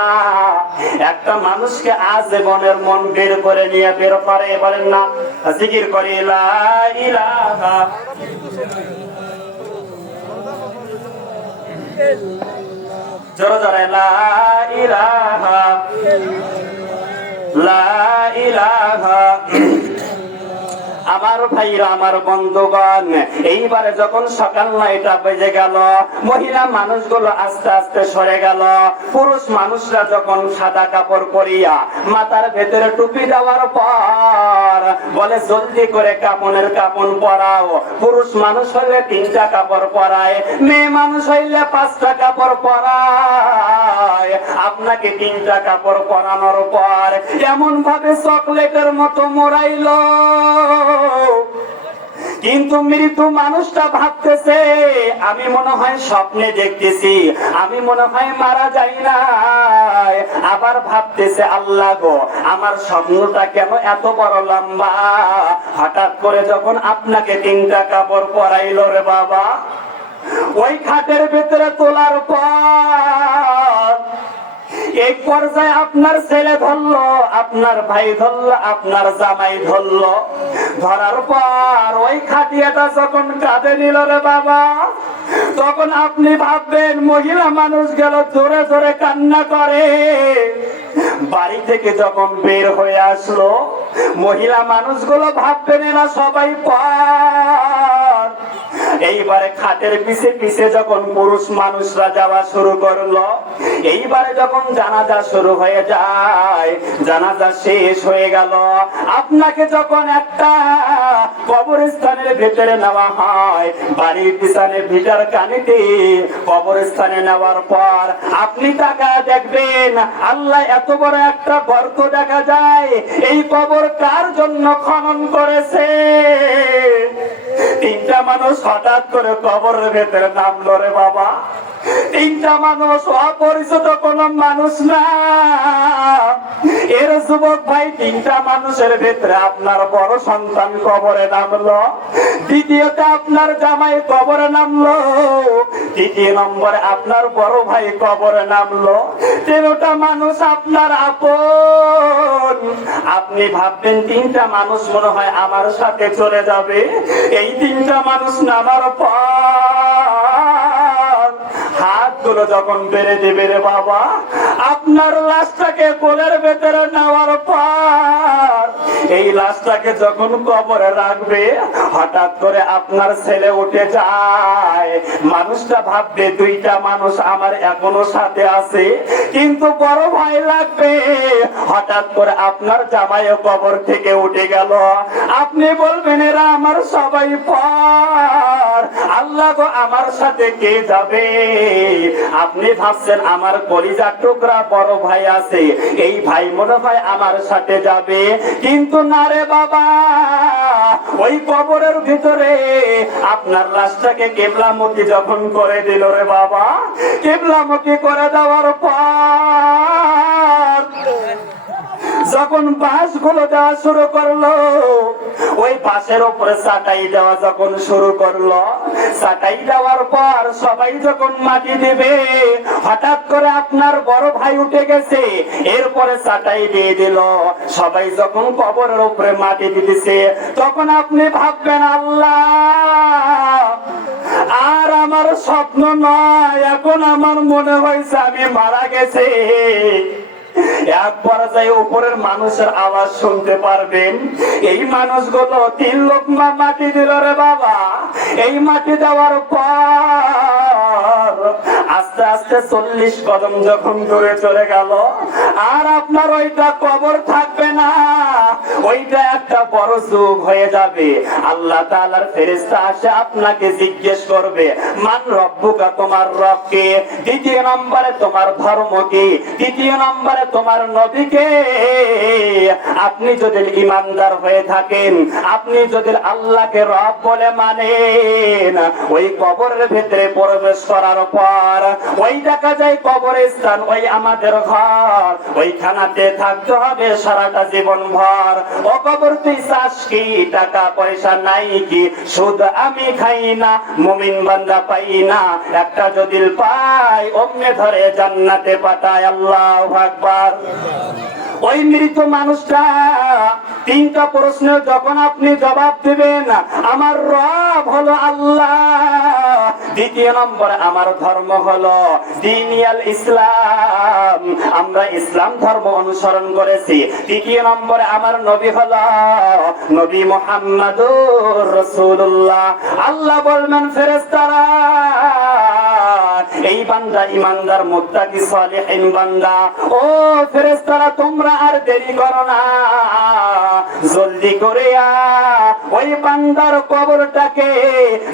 একটা মানুষকে আজীবনের মন বের করে নিয়ে বের করে। বলেন না, জিকির করে লা ইলাহা জোরে জোরে লা ইলাহা লা ইলাহা। আমার ভাইরা, আমার বন্ধুগণ, এইবারে যখন সকাল 9টা বেজে গেল, মহিলা মানুষগুলো আস্তে আস্তে সরে গেল। পুরুষ মানুষরা যখন সাদা কাপড় পরিয়া মাথার ভেতরে টুপি দেওয়ার পর বলে, জলদি করে কাপড়ের কাপড় পরাও। পুরুষ মানুষ হইলে 3টা কাপড় পরায়, মেয়ে মানুষ হইলে 5টা কাপড় পরায়। আপনাকে 3টা কাপড় পরানোর পর এমন ভাবে চকলেটের মতো মোড়াইল, কিন্তু মৃত মানুষটা ভাবতেছে, আমি মনে হয় স্বপ্নে দেখতেছি, আমি মনে হয় মারা যাই নাই। আবার ভাবতেছে, আল্লাহ গো, আমার স্বপ্নটা কেন এত বড় লম্বা? হঠাৎ করে যখন আপনাকে 3টা কাপড় পরাইল রে বাবা, ওই খাটের ভেতরে তোলার পর এক পর্যায়ে আপনার ছেলে ধরলো, আপনার ভাই ধরলো, আপনার জামাই ধরলো। ধরার পর ওই খাটিয়াটা যখন কাঁধে নিল রে বাবা, তখন আপনি ভাববেন মহিলা মানুষ গেল জোরে জোরে কান্না করে। বাড়ি থেকে যখন বের হয়ে আসলো, মহিলা মানুষগুলো ভাববেন এরা সবাই পর। এইবারে খাটের পিছে পিছে যখন পুরুষ মানুষরা যাওয়া শুরু করলো, এইবারে যখন জানাজা শুরু হয়ে যায়, জানাজা শেষ হয়ে গেল, আপনাকে যখন একটা কবরস্থানের ভেতরে নেওয়া হয়, বাড়ির পিছনে ভিটার কানিতে কবরস্থানে নেওয়ার পর আপনি তাকায় দেখবেন, আল্লাহ এত বড় একটা গর্ত দেখা যায়। এই কবর কার জন্য খনন করেছে? 3টা মানুষ হঠাৎ করে কবরের ভেতরে নামলো রে বাবা। 3টা মানুষ অপরিচিত কোন মানুষ না। এর যুবক ভাই, 3টা মানুষের ভেতরে আপনার বড় সন্তান কবরে নামলো, দ্বিতীয়তে আপনার জামাই কবরে নামলো, 3 নম্বরে আপনার বড় ভাই কবরে নামলো, 13টা মানুষ আপনার আপন। আপনি ভাববেন 3টা মানুষ মনে হয় আমার সাথে চলে যাবে। এই 3টা মানুষ নামার পর হাতগুলো যখন বেড়ে দেবে রে বাবা, আপনার লাশটাকে কোলের ভেতরে নেওয়ার পর এই লাশটাকে যখন কবরে রাখবে, হঠাৎ করে আপনার ছেলে উঠে যায়। মানুষটা ভাববে 2টা মানুষ আমার এখনো সাথে আছে, কিন্তু বড় ভয় লাগবে। হঠাৎ করে আপনার জামাইও কবর থেকে উঠে গেল। আপনি বলবেন এরা আমার সবাই পর, আল্লাহ গো আমার সাথে কে যাবে? আপনি ভাবছেন আমার কলিজার টুকরা বড় ভাই আছে, এই ভাই মনে হয় আমার সাথে যাবে, কিন্তু না রে বাবা, ওই কবরের ভিতরে আপনার লাশটাকে কিবলামুখী যখন করে দিল রে বাবা, কিবলামুখী করে দেওয়ার পর যখন বাঁশগুলো দেওয়া শুরু করলো, ওই বাঁশের উপরে চাটাই দেওয়া যখন শুরু করলো, চাটাই দেওয়ার পর সবাই যখন মাটি দেবে, হঠাৎ করে আপনার বড় ভাই উঠে গেছে, এরপরে চাটাই দিয়ে দিল। সবাই যখন কবরের উপরে মাটি দিতেছে, তখন আপনি ভাববেন আল্লাহ আর আমার স্বপ্ন নয়, এখন আমার মনে হয়েছে আমি মারা গেছে। এক পর্যায়ে উপরের মানুষের আওয়াজ শুনতে পারবেন, এই মানুষগুলো 3 লোকমা মাটি দিল রে বাবা। এই মাটি দেওয়ার পর আস্তে আস্তে 40 কদম যখন দূরে চলে গেল, আর আপনার ওইটা কবর থাকবে না, ওইটা একটা বড় যুগ হয়ে যাবে। আল্লাহ তাআলার ফেরেশতা আসে আপনাকে জিজ্ঞেস করবে, মান রব্বুকা, তোমার রব কে? দ্বিতীয় নম্বরে তোমার ধর্ম কি? তৃতীয় নম্বরে তোমার নবীকে? আপনি যদি ঈমানদার হয়ে থাকেন, আপনি যদি আল্লাহকে রব বলে মানেন, ওই কবরের ভিতরে প্রবেশ করার পর ওই দেখা যায় কবরস্থান, ওই আমাদের ঘর, ওইখানাতে থাকতে হবে সারাটা জীবন ভর। ও কবর তুই চাস কি? টাকা পয়সা নাই কি? সুদ আমি খাই না, মুমিন বান্দা পাই না, একটা যদি পাই অমনে ধরে জান্নাতে পাঠায়। আল্লাহু আকবার। ওই মৃত মানুষটা 3টা প্রশ্ন যখন আপনি জবাব দিবেন, আমার রব হলো আল্লাহ, দ্বিতীয় নম্বরে আমার ধর্ম হলো দ্বীনুল ইসলাম, আমরা ইসলাম ধর্ম অনুসরণ করেছি, তৃতীয় নম্বরে আমার নবী হলো নবী মুহাম্মাদুর রাসূলুল্লাহ। আল্লাহ বলবেন ফেরেশতারা, এই বান্দা ইমানদার মুত্তাকি সালিহিন বান্দা, ও ফেরেশতারা তোমরা আর দেরি করো না, জলদি করে ওই বান্দার কবরটাকে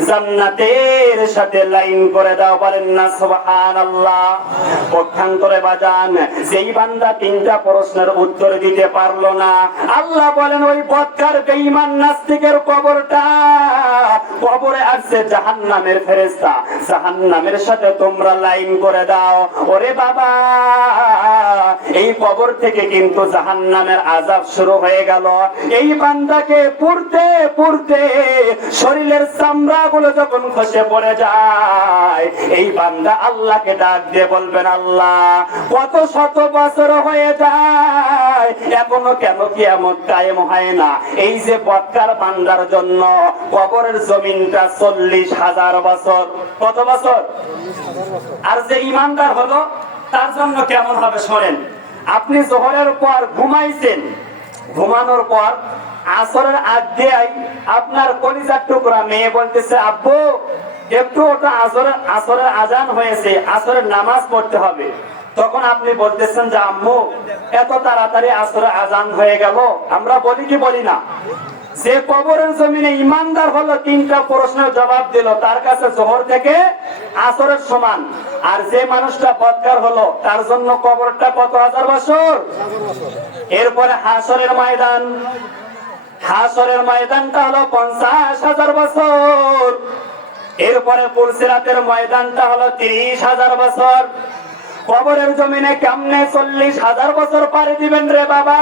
জান্নাতের সাথে লাইন করে দাও। বলেন না সুবহানাল্লাহ। পক্ষান্তরে বাজান, যেই বান্দা 3টা প্রশ্নের উত্তর দিতে পারলো না, আল্লাহ বলেন ওই বদকার বেঈমান নাস্তিকের কবরটা, কবরে আসছে জাহান্নামের ফেরেশতা, জাহান্নামের সাথে তোমরা লাইন করে দাও। ওরে বাবা, এই কবর থেকে কিন্তু জাহান্নামের আযাব শুরু হয়ে গেল। এই বান্দাকে পুড়তে পুড়তে শরীরের চামড়া গুলো যখন খসে পড়ে যায়, এই বান্দা আল্লাহকে ডাক দিয়ে বলবেন, আল্লাহ কত শত বছর হয়ে যায়, এখনো কেন কিয়ামত কায়েম হয় না? এই যে বদকার বান্দার জন্য কবরের জমিনটা 40,000 বছর। কত বছর? আর যে ইমানদার হলো তার জন্য কেমন হবে শোনেন। আপনি জোহরের পর ঘুমাইছেন, ঘুমানোর পর আসরের আগে আপনার কলিজার টুকরা মেয়ে বলতেছে, আব্বু একটু ওটা আসরের আজান হয়েছে, আসরের নামাজ পড়তে হবে। তখন আপনি বলতেছেন যে আম্মু এত তাড়াতাড়ি আসরের আজান হয়ে গেল। আমরা বলি কি বলি না? যে কবরের জমিনে ইমানদার হলো 3টা প্রশ্নের জবাব দিল, তার কাছে জোহর থেকে আসরের সমান। আর যে মানুষটা বদকার হলো তার জন্য কবরটা কত হাজার বছর। এরপরে হাসরের ময়দান, হাসরের ময়দানটা হলো 50,000 বছর। এরপরে পুলসিরাতের ময়দানটা হলো 30,000 বছর। কবরের জমিনে কেমনে 40,000 বছর পাড়ি দিবেন রে বাবা?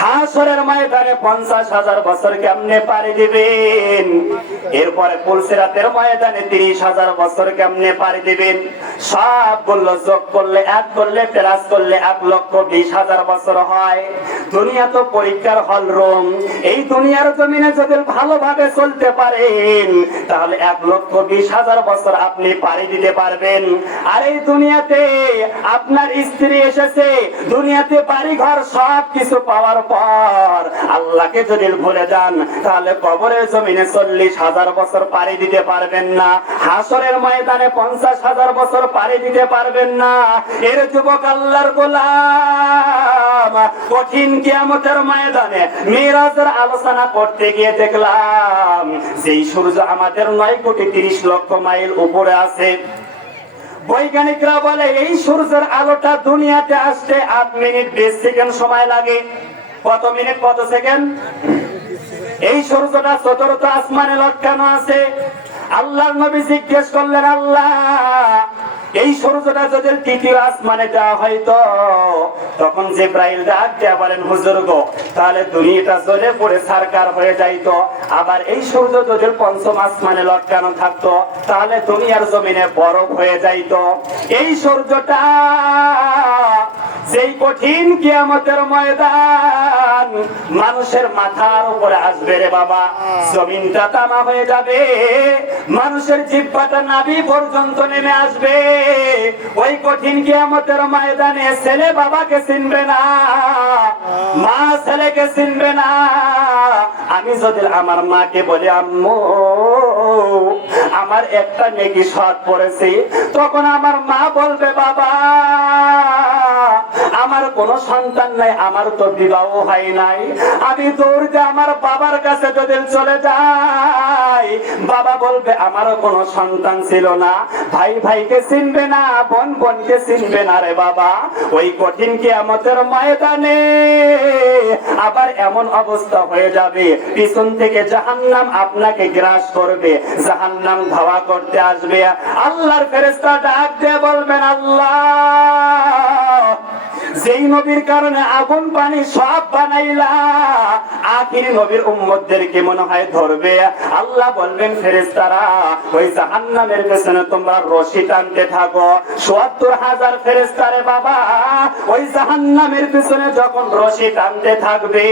হাসরের ময়দানে 50,000 বছর কেমনে পাড়ি দিবেন? এরপরে পুলসিরাতের ময়দানে 30,000 বছর কেমনে পাড়ি দিবেন? সব বলল যোগ করলে, এক করলে, প্লাস করলে 1,20,000 বছর হয়। দুনিয়া তো পরীক্ষার হল রুম। এই দুনিয়ার জমিনে যদি ভালোভাবে চলতে পারেন, তাহলে 1,20,000 বছর আপনি পাড়ি দিতে পারবেন। আর এই দুনিয়াতে আপনার স্ত্রী এসেছে, দুনিয়াতে বাড়ি ঘর সব কিছু পাওয়ার পর আল্লাহকে যদি ভুলে যান, তাহলে কবরের জমিনে 40,000 বছর পাড়ি দিতে পারবেন না, হাসরের ময়দানে 50,000 বছর পাড়ি দিতে পারবেন না। এর যুবক আল্লাহর গোলাম, কঠিন কিয়ামতের ময়দানে মিরাজের আলোচনা করতে গিয়ে দেখলাম যেই সূর্য আমাদের 9,30,00,000 মাইল উপরে আছে। বৈজ্ঞানিকরা বলে এই সূর্যের আলোটা দুনিয়াতে আসতে 8 মিনিট 20 সেকেন্ড সময় লাগে। কত মিনিট কত সেকেন্ড? এই সূর্যটা চতুর্থ আসমানে লটকানো আছে। আল্লাহর নবী জিজ্ঞেস করলেন, আল্লাহ এই সূর্যটা যদি তৃতীয় আসমানে দেওয়া হয়তো, তখন জিবরাইল ডাক দিয়ে বলেন, হুজুর গো, তাহলে দুনিয়াটা জ্বলে পড়ে ছারখার হয়ে যাইতো। আবার এই সূর্য যদি পঞ্চম আসমানে লটকানো থাকতো, তাহলে দুনিয়ার জমিনে বরফ হয়ে যাইতো। এই সূর্যটা সেই কঠিন কিয়ামতের ময়দান মানুষের মাথার উপরে আসবে রে বাবা, জমিনটা তামা হয়ে যাবে, মানুষের জিহ্বাটা নাভি পর্যন্ত নেমে আসবে। ওই কঠিন কিয়ামতের ময়দানে ছেলে বাবাকে চিনবে না, মা ছেলেকে চিনবে না। আমি যদি আমার মাকে বলি, আম্মু আমার একটা নেকি শর্ট পড়েছি, তখন আমার মা বলবে, বাবা আমার কোনো সন্তান নাই, আমার তো বিবাহ হয় নাই। আমি দৌড় দিয়ে আমার বাবার কাছে যদি চলে যাই, বাবা বলবে আমারও কোনো সন্তান ছিল না। ভাই ভাইকে চিনবে না, বোন বোনকে চিনবে না রে বাবা। ওই কঠিন কিয়ামতের ময়দানে আবার এমন অবস্থা হয়ে যাবে, পিছন থেকে জাহান্নাম আপনাকে গ্রাস করবে, জাহান্নাম ধাওয়া করতে আসবে। আল্লাহর ফেরেশতা ডাক দিয়ে বলবেন, আল্লাহ যেই নবীর কারণে আগুন পানি সব বানাইলা, আখির নবীর উম্মতদেরকে মনে হয় ধরবে। আল্লাহ বলবেন, ফেরেশতারা ওই জাহান্নামের পেছনে তোমরা রশি টানতে থাকো। ৭০,০০০ ফেরেশতারে বাবা ওই জাহান্নামের পেছনে যখন রশি টানতে থাকবে,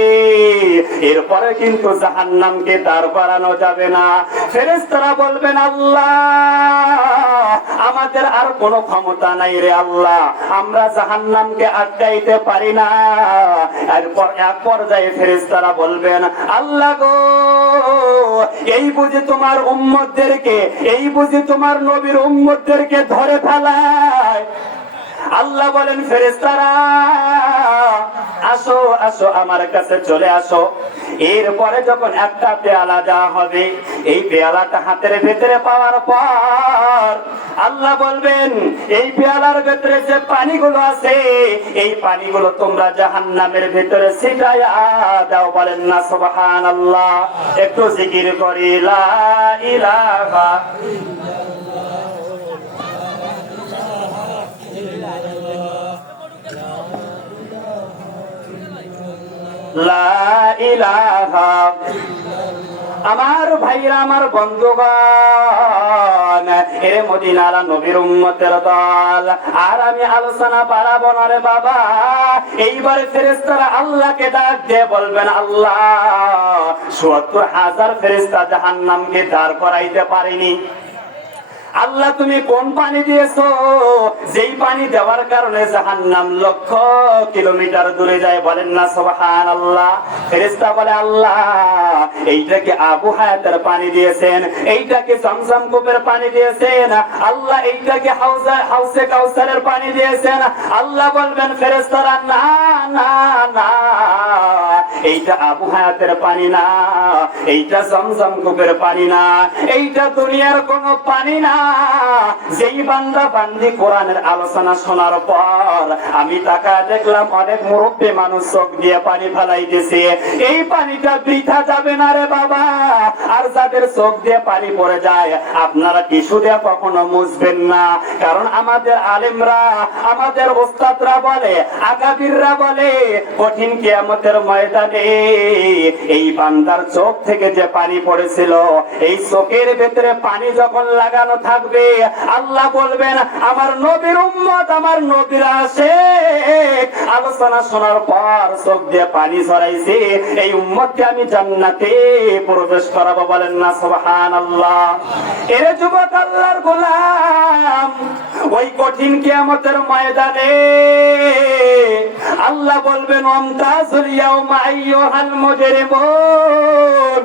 এরপরে কিন্তু জাহান্নামকে দাঁড় করানো যাবে না। ফেরেশতারা বলবেন, আল্লাহ আমাদের আর কোনো ক্ষমতা নাই রে আল্লাহ, আমরা জাহান্নামকে আটকাইতে পারি না। এরপর এক পর্যায়ে ফেরেশতারা বলবেন, আল্লাহ গো এই বুঝি তোমার উম্মতদেরকে, এই বুঝি তোমার নবীর উম্মতদেরকে ধরে ফেলায়। আল্লাহ বলেন, ফেরেশতারা আসো আসো আমার কাছে চলে আসো। এরপরে যখন একটা পেয়ালা দেওয়া হবে, এই পেয়ালাটা হাতের ভেতরে পাওয়ার পর আল্লাহ বলবেন, এই পেয়ালার ভেতরে যে পানিগুলো আছে, এই পানিগুলো তোমরা জাহান্নামের ভেতরে ছিটাইয়া দাও। বলেন না সুবহানাল্লাহ। একটু জিকির করি, লা ইলাহা লা ইলাহা। আমার ভাইরা, আমার বন্ধুগণ, এর মদিনার নবীর উম্মতের দল, আর আমি আলোচনা বাড়াবো না রে বাবা। এইবারে ফেরেশতারা আল্লাহকে ডাক দিয়ে বলবেন, আল্লাহ ৭০,০০০ ফেরেশতা জাহান্নামকে দাঁড় করাইতে পারেনি। আল্লাহ তুমি কোন পানি দিয়েছো, যেই পানি দেওয়ার কারণে জাহান্নাম লক্ষ কিলোমিটার দূরে যায়। বলেন না সুবহানাল্লাহ। ফেরেশতা বলে, আল্লাহ এইটাকে আবু হায়াতের পানি দিয়েছেন, এইটাকে জমজম কূপের পানি দিয়েছেন, আল্লাহ এইটাকে হাউজে কাউসারের পানি দিয়েছেন। আল্লাহ বলবেন, ফেরেশতারা না না না, এইটা আবু হায়াতের পানি না, এইটা জমজম কূপের পানি না, এইটা দুনিয়ার কোন পানি না। যেই বান্দা বান্দি কোরআনের আলোচনা শোনার পর আমি তাকায় দেখলাম অনেক মুরব্বী মানুষ চোখ দিয়ে পানি ফেলাইতেছে, এই পানিটা বৃথা যাবে না রে বাবা। আর যাদের চোখ দিয়ে পানি পড়ে যায়, আপনারা টিস্যু দিয়ে কখনো মুছবেন না, কারণ আমাদের আলেমরা, আমাদের ওস্তাদরা বলে, আকাবিররা বলে, কঠিন কিয়ামতের ময়দানে এই বান্দার চোখ থেকে যে পানি পড়েছিল, এই চোখের ভেতরে পানি যখন লাগানো থাকবে, আল্লাহ বলবেন, আমার নবীর উম্মত, আমার নবীর আশিক আলোচনা শোনার পর চোখ দিয়ে পানি ঝরাইছে, এই উম্মতকে আমি জান্নাতে প্রবেশ করাবো। বলেন না সুবহানাল্লাহ। এর যুবক আল্লাহর গোলাম, ওই কঠিন কিয়ামতের ময়দানে আল্লাহ বলবেন, আমতাজুল ইয়াউমা আইয়ুহাল মুজরিমুন।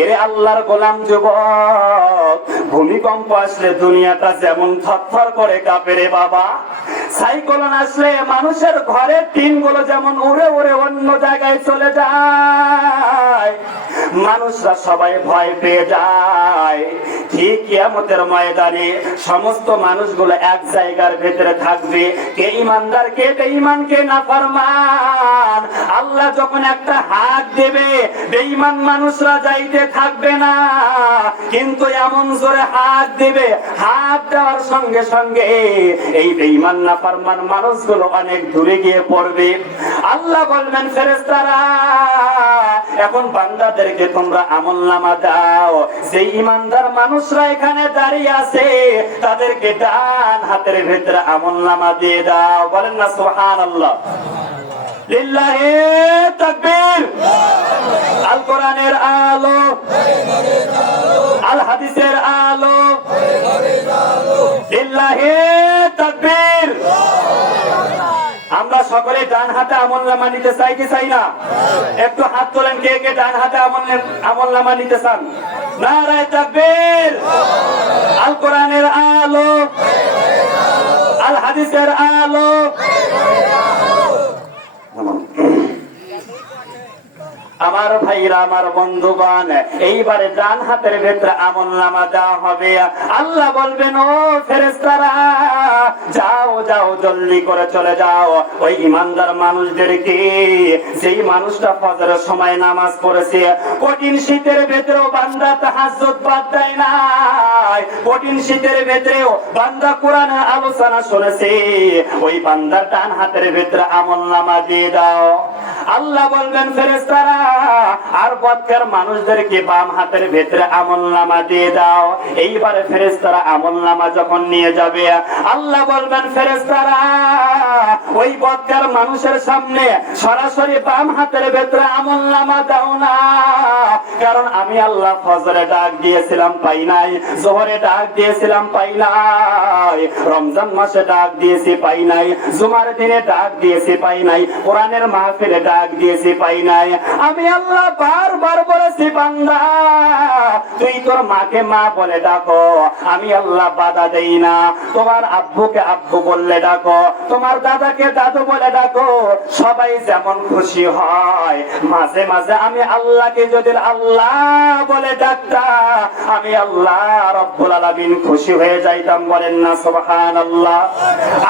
এরে আল্লাহর গোলাম যুবক, ভূমিকম্প আসলে দুনিয়াটা যেমন থরথর করে কাঁপে রে বাবা, সাইক্লোন আসলে মানুষের ঘরের টিনগুলো যেমন উড়ে উড়ে অন্য জায়গায় চলে যায়, মানুষরা সবাই ভয় পেয়ে যায়। ঠিক কিয়ামতের ময়দানে সমস্ত মানুষগুলো এক জায়গার ভেতরে থাকবে, কে ইমানদার কে বেঈমান কে নাফরমান। আল্লাহ যখন একটা হাত দেবে বেঈমান মানুষরা যাইতে থাকবে না, কিন্তু এমন জোরে হাত দেবে, হাত দেওয়ার সঙ্গে সঙ্গে এই বেঈমান নাফরমান মানুষগুলো অনেক দূরে গিয়ে পড়বে। আল্লাহ বলবেন ফেরেশতারা এখন বান্দাদেরকে তোমরা আমলনামা দাও। সেই ইমানদার মানুষরা এখানে দাঁড়িয়ে আছে তাদেরকে ডান হাতের ভেতরে আমলনামা দিয়ে দাও। বলেন না সুবহানাল্লাহ। লিল্লাহি তাকবীর। আল কোরআনের আলো, আল হাদিসের আলো, লিল্লাহি তাকবীর। আমরা সকলে ডান হাতে আমলনামা নিতে চাই কি চাই না? একটু হাত তোলেন কে কে ডান হাতে আমলনামা নিতে চান। নারায়ে তাকবীর। আল কোরআনের আলো, আল হাদিসের আলো। আমার ভাইরা, আমার বন্ধুগণ, এইবারে ডান হাতের ভেতরে আমলনামা দেওয়া হবে। আল্লাহ বলবেন ও ফেরেশতারা যাও যাও জলদি করে চলে যাও ওই ইমানদার মানুষদেরকে, সেই মানুষটা ফজরের সময় নামাজ পড়েছে, কঠিন শীতের ভেতরেও বান্দা তাহাজ্জুদ বাদ দেয় নাই, কঠিন শীতের ভেতরেও বান্দা কোরআনের আলোচনা শুনেছে, ওই বান্দার ডান হাতের ভেতরে আমলনামা দিয়ে দাও। আল্লাহ বলবেন ফেরেশতারা আর বদকার মানুষদেরকে বাম হাতের ভেতরে আমলনামা দিয়ে দাও। এইবারে ফেরেশতারা আমলনামা যখন নিয়ে যাবে আল্লাহ বলবেন ফেরেশতারা ওই বদকার মানুষের সামনে সরাসরি বাম হাতের ভেতরে আমলনামা দাও না, কারণ আমি আল্লাহ ফজরে ডাক দিয়েছিলাম পাই নাই, জোহরে ডাক দিয়েছিলাম পাই নাই, রমজান মাসে ডাক দিয়েছি পাই নাই, জুমার দিনে ডাক দিয়েছি পাই নাই, কোরআনের মাহফিলে ডাক দিয়েছি পাই নাই। আমি আল্লাহ বারবার বলেছি বান্দা তুই তোর মাকে মা বলে ডাকো, আমি আল্লাহ বাধা দেই না। তোমার আব্বুকে আব্বু বললে ডাকো, তোমার দাদাকে দাদু বলে ডাকো, সবাই যেমন খুশি হয়। মাঝে মাঝে আমি আল্লাহকে যদি আল্লাহ বলে ডাকতাম আমি আল্লাহ রব্বুল আলামিন খুশি হয়ে যাইতাম। বলেন না সুবহানাল্লাহ।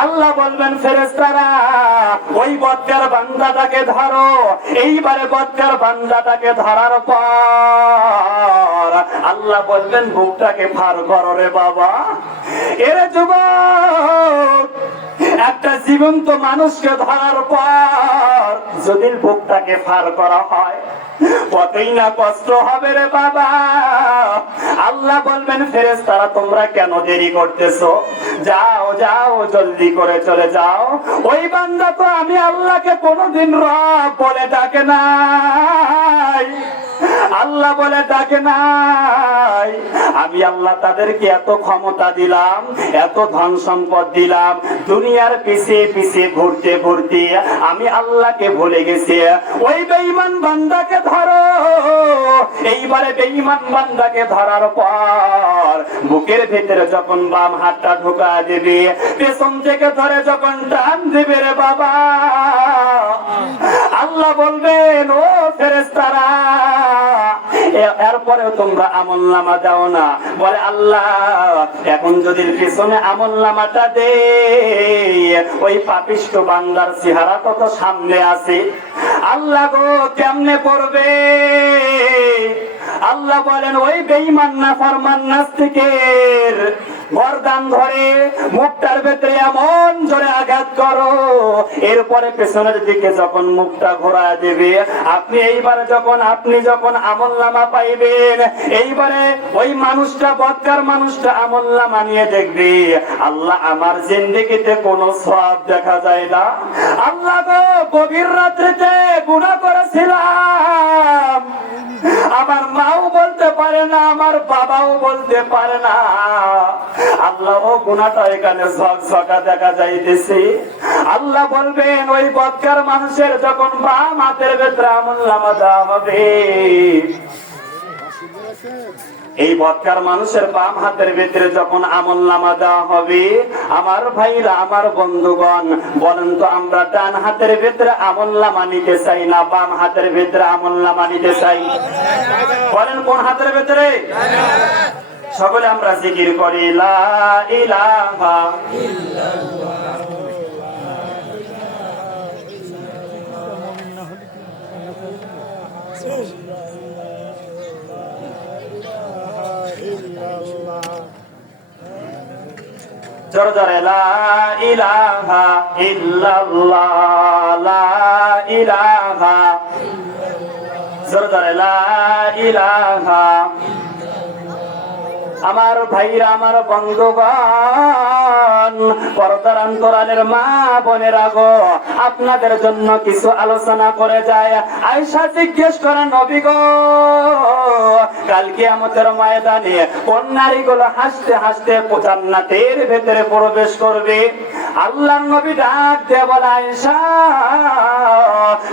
আল্লাহ বলবেন ফেরেশতারা ওই বদকার বান্দাটাকে ধরো। এইবারে বদকার বান্দাটাকে ধরার পর আল্লাহ বলবেন বুকটাকে ফার করো রে বাবা। এরে যুবক, একটা জীবন্ত মানুষকে ধরার পর যদি বুকটাকে ফার করা হয় কতই না কষ্ট হবে রে বাবা। আল্লাহ বলবেন ফেরেশতারা তোমরা কেন দেরি করতেছো, যাও যাও জলদি করে চলে যাও। ওই বান্দা তো আমি আল্লাহকে কোনোদিন রব বলে ডাকে নাই, আল্লাহ বলে ডাকে নাই। আমি আল্লাহ তাদেরকে এত ক্ষমতা দিলাম, এত ধন সম্পদ দিলাম, দুনিয়ার পিছে পিছে ঘুরতে ঘুরতে আমি আল্লাহকে ভুলে গেছি। ওই বেঈমান বান্দাকে ধরো। এইবারে বেঈমান বান্দাকে ধরার পর বুকের ভেতরে যখন বাম হাতটা ঢোকা দেবে, পেছন থেকে ধরে যখন টান দেবে রে বাবা, আল্লাহ বলবেন ও ফেরেশতারা এরপরেও তোমরা আমলনামা দাও না। বলে আল্লাহ এখন যদি পিছনে আমলনামাটা দে, ওই পাপিষ্ঠ বান্দার চেহারা তো সামনে আছে, আল্লাহ গো কেমনে পড়বে? আল্লাহ বলেন ওই বেঈমান নাফরমান নাস্তিকের গর্দান ধরে মুখটার ভেতরে এমন জোরে আঘাত করো, এরপরে পেছনের দিকে যখন মুখটা ঘোরা দেবে আপনি এইবারে আপনি যখন আমলনামা পাইবেন, এইবারে ওই মানুষটা বদকার মানুষটা আমলনামা নিয়ে দেখবে আল্লাহ আমার জিন্দেগিতে কোনো সওয়াব দেখা যায় না। আল্লাহ গো গভীর রাত্রিতে গুনাহ করেছিলাম, আমার মাও বলতে পারে না, আমার বাবাও বলতে পারে না, আল্লাহ গুনাহটা এখানে ঝকঝকা দেখা যাইতেছে। আল্লাহ বলবেন ওই বদকার মানুষের যখন বাম হাতের ভেতরে আমলনামা দেওয়া হবে, এই বদকার মানুষের বাম হাতের ভেতরে যখন আমলনামা দেওয়া হবে, আমার ভাইরা আমার বন্ধুগণ বলেন তো আমরা ডান হাতের ভেতরে আমলনামা নিতে চাই না বাম হাতের ভেতরে আমলনামা নিতে চাই? বলেন কোন হাতের ভেতরে? সকলে আমরা জিকির করি লা ইলাহা ইল্লাল্লাহ। জোরে জোরে লা ইলাহা ইল্লাল্লাহ, লা ইলাহা, জোরে জোরে লা ইলাহা। আমার ভাইরা, আমার বন্ধুগণ, পর্দার অন্তরালের মা বোনেরা গো, আপনাদের জন্য কিছু আলোচনা করে যায়। আয়েশা জিজ্ঞেস করেন, নবী গো, কাল কিয়ামতের ময়দানে কোন নারীগুলো হাসতে হাসতে জান্নাতের ভেতরে প্রবেশ করবে? আল্লাহর নবী ডাক দিয়ে বলে, আয়েশা,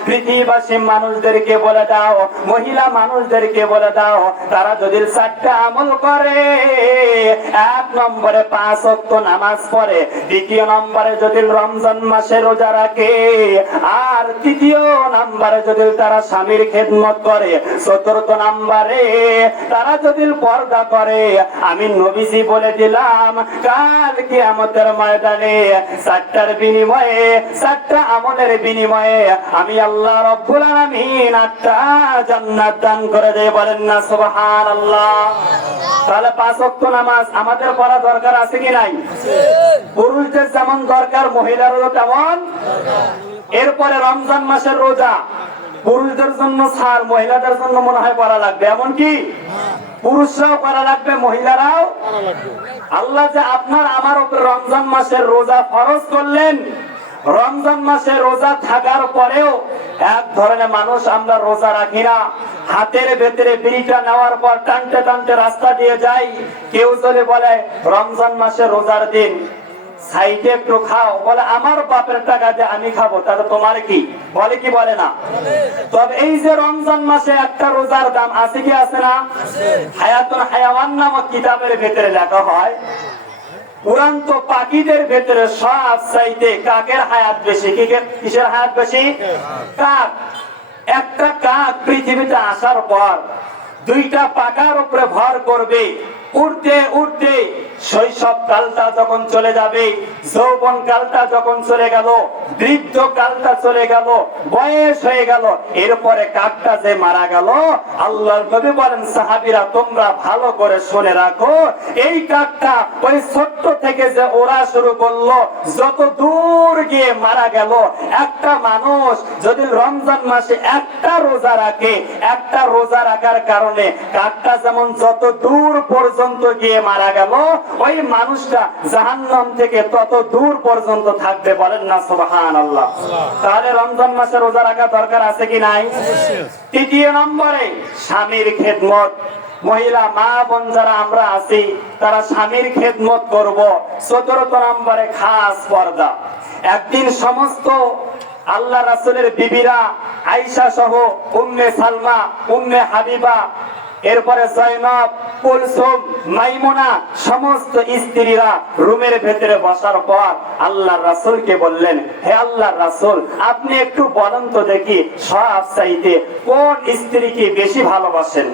পৃথিবীবাসী মানুষদেরকে বলে দাও, মহিলা মানুষদেরকে বলে দাও, তারা যদি 4টা আমল করে, 1 নম্বরে 5 ওয়াক্ত নামাজ পড়ে, 2 নম্বরে যদি রমজান মাসে রোজা রাখে, আর 3 নম্বরে যদি তারা স্বামীর খেদমত করে, 4র্থ নম্বরে তারা যদি পর্দা করে, আমি নবীজি বলে দিলাম কাল কিয়ামতের ময়দানে 4টার বিনিময়ে, 4টা আমলের বিনিময়ে আমি আল্লাহ রাব্বুল আলামিন 8টা জান্নাত দান করে দেব। বলেন না সুবহানাল্লাহ। তাহলে 5 ওয়াক্ত নামাজ আমাদের পড়া দরকার আছে কি নাই? পুরুষদের যেমন দরকার, মহিলারও তেমন। এরপরে রমজান মাসের রোজা পুরুষদের জন্য ছাড়, মহিলাদের জন্য মনে হয় পড়া লাগবে, এমন কি? পুরুষরাও করা লাগবে, মহিলারাও। আল্লাহ যে আপনার আমার উপর রমজান মাসের রোজা ফরজ করলেন, রমজান মাসে রোজা থাকার পরেও এক ধরনের মানুষ আমরা রোজা রাখি না, হাতের ভেতরে বিড়িটা নেওয়ার পর টানতে টানতে রাস্তা দিয়ে যাই। কেউ যদি বলে রমজান মাসে রোজার দিন, সাইডে একটু খাও, বলে আমার বাপের টাকা দিয়ে আমি খাবো, তাহলে তোমার কি? বলে কি বলে না? তবে এই যে রমজান মাসে একটা রোজার দাম আছে কি আছে না? হায়াতুল হায়াওয়ান নামক কিতাবের ভেতরে লেখা হয়, উড়ান্ত পাখিদের ভেতরে সব চাইতে কাকের হায়াত বেশি। কিসের হায়াত বেশি? কাক। একটা কাক পৃথিবীতে আসার পর 2টা পাখার উপরে ভর করবে, উড়তে উড়তে শৈশব কালটা যখন চলে যাবে, যৌবন কালটা যখন চলে গেল, বৃদ্ধ কালটা চলে গেল, বয়স হয়ে গেল, এরপরে কাকটা যে মারা গেল, আল্লাহর নবী বলেন, সাহাবীরা তোমরা ভালো করে শুনে রাখো, এই কাকটা ওই ছোট্ট থেকে যে ওড়া শুরু করলো, যত দূর গিয়ে মারা গেল। একটা মানুষ যদি রমজান মাসে একটা রোজা রাখে, একটা রোজা রাখার কারণে কাকটা যেমন যত দূর পর্যন্ত গিয়ে মারা গেল, ওই মানুষটা জাহান্নাম থেকে তত দূর পর্যন্ত থাকবে। বলেন না সুবহানাল্লাহ। তাহলে রমজান মাসে রোজা রাখা দরকার আছে কি নাই? 3 নম্বরে স্বামীর খেদমত। মহিলা মা বোন যারা আমরা আছি, তারা স্বামীর খেদমত করব। 14র্থ নম্বরে খাস পর্দা। একদিন সমস্ত আল্লাহ রাসূলের বিবিরা, আয়েশা সহ, উম্মে সালমা, উম্মে হাবিবা, এরপরে জয়নব, কুলসুম, মাইমুনা, সমস্ত স্ত্রীরা রুমের ভেতরে বসার পর আল্লাহর রাসূলকে বললেন, হে আল্লাহর রাসূল, আপনি একটু বলেন তো দেখি সব চাইতে কোন স্ত্রীকে বেশি ভালোবাসেন?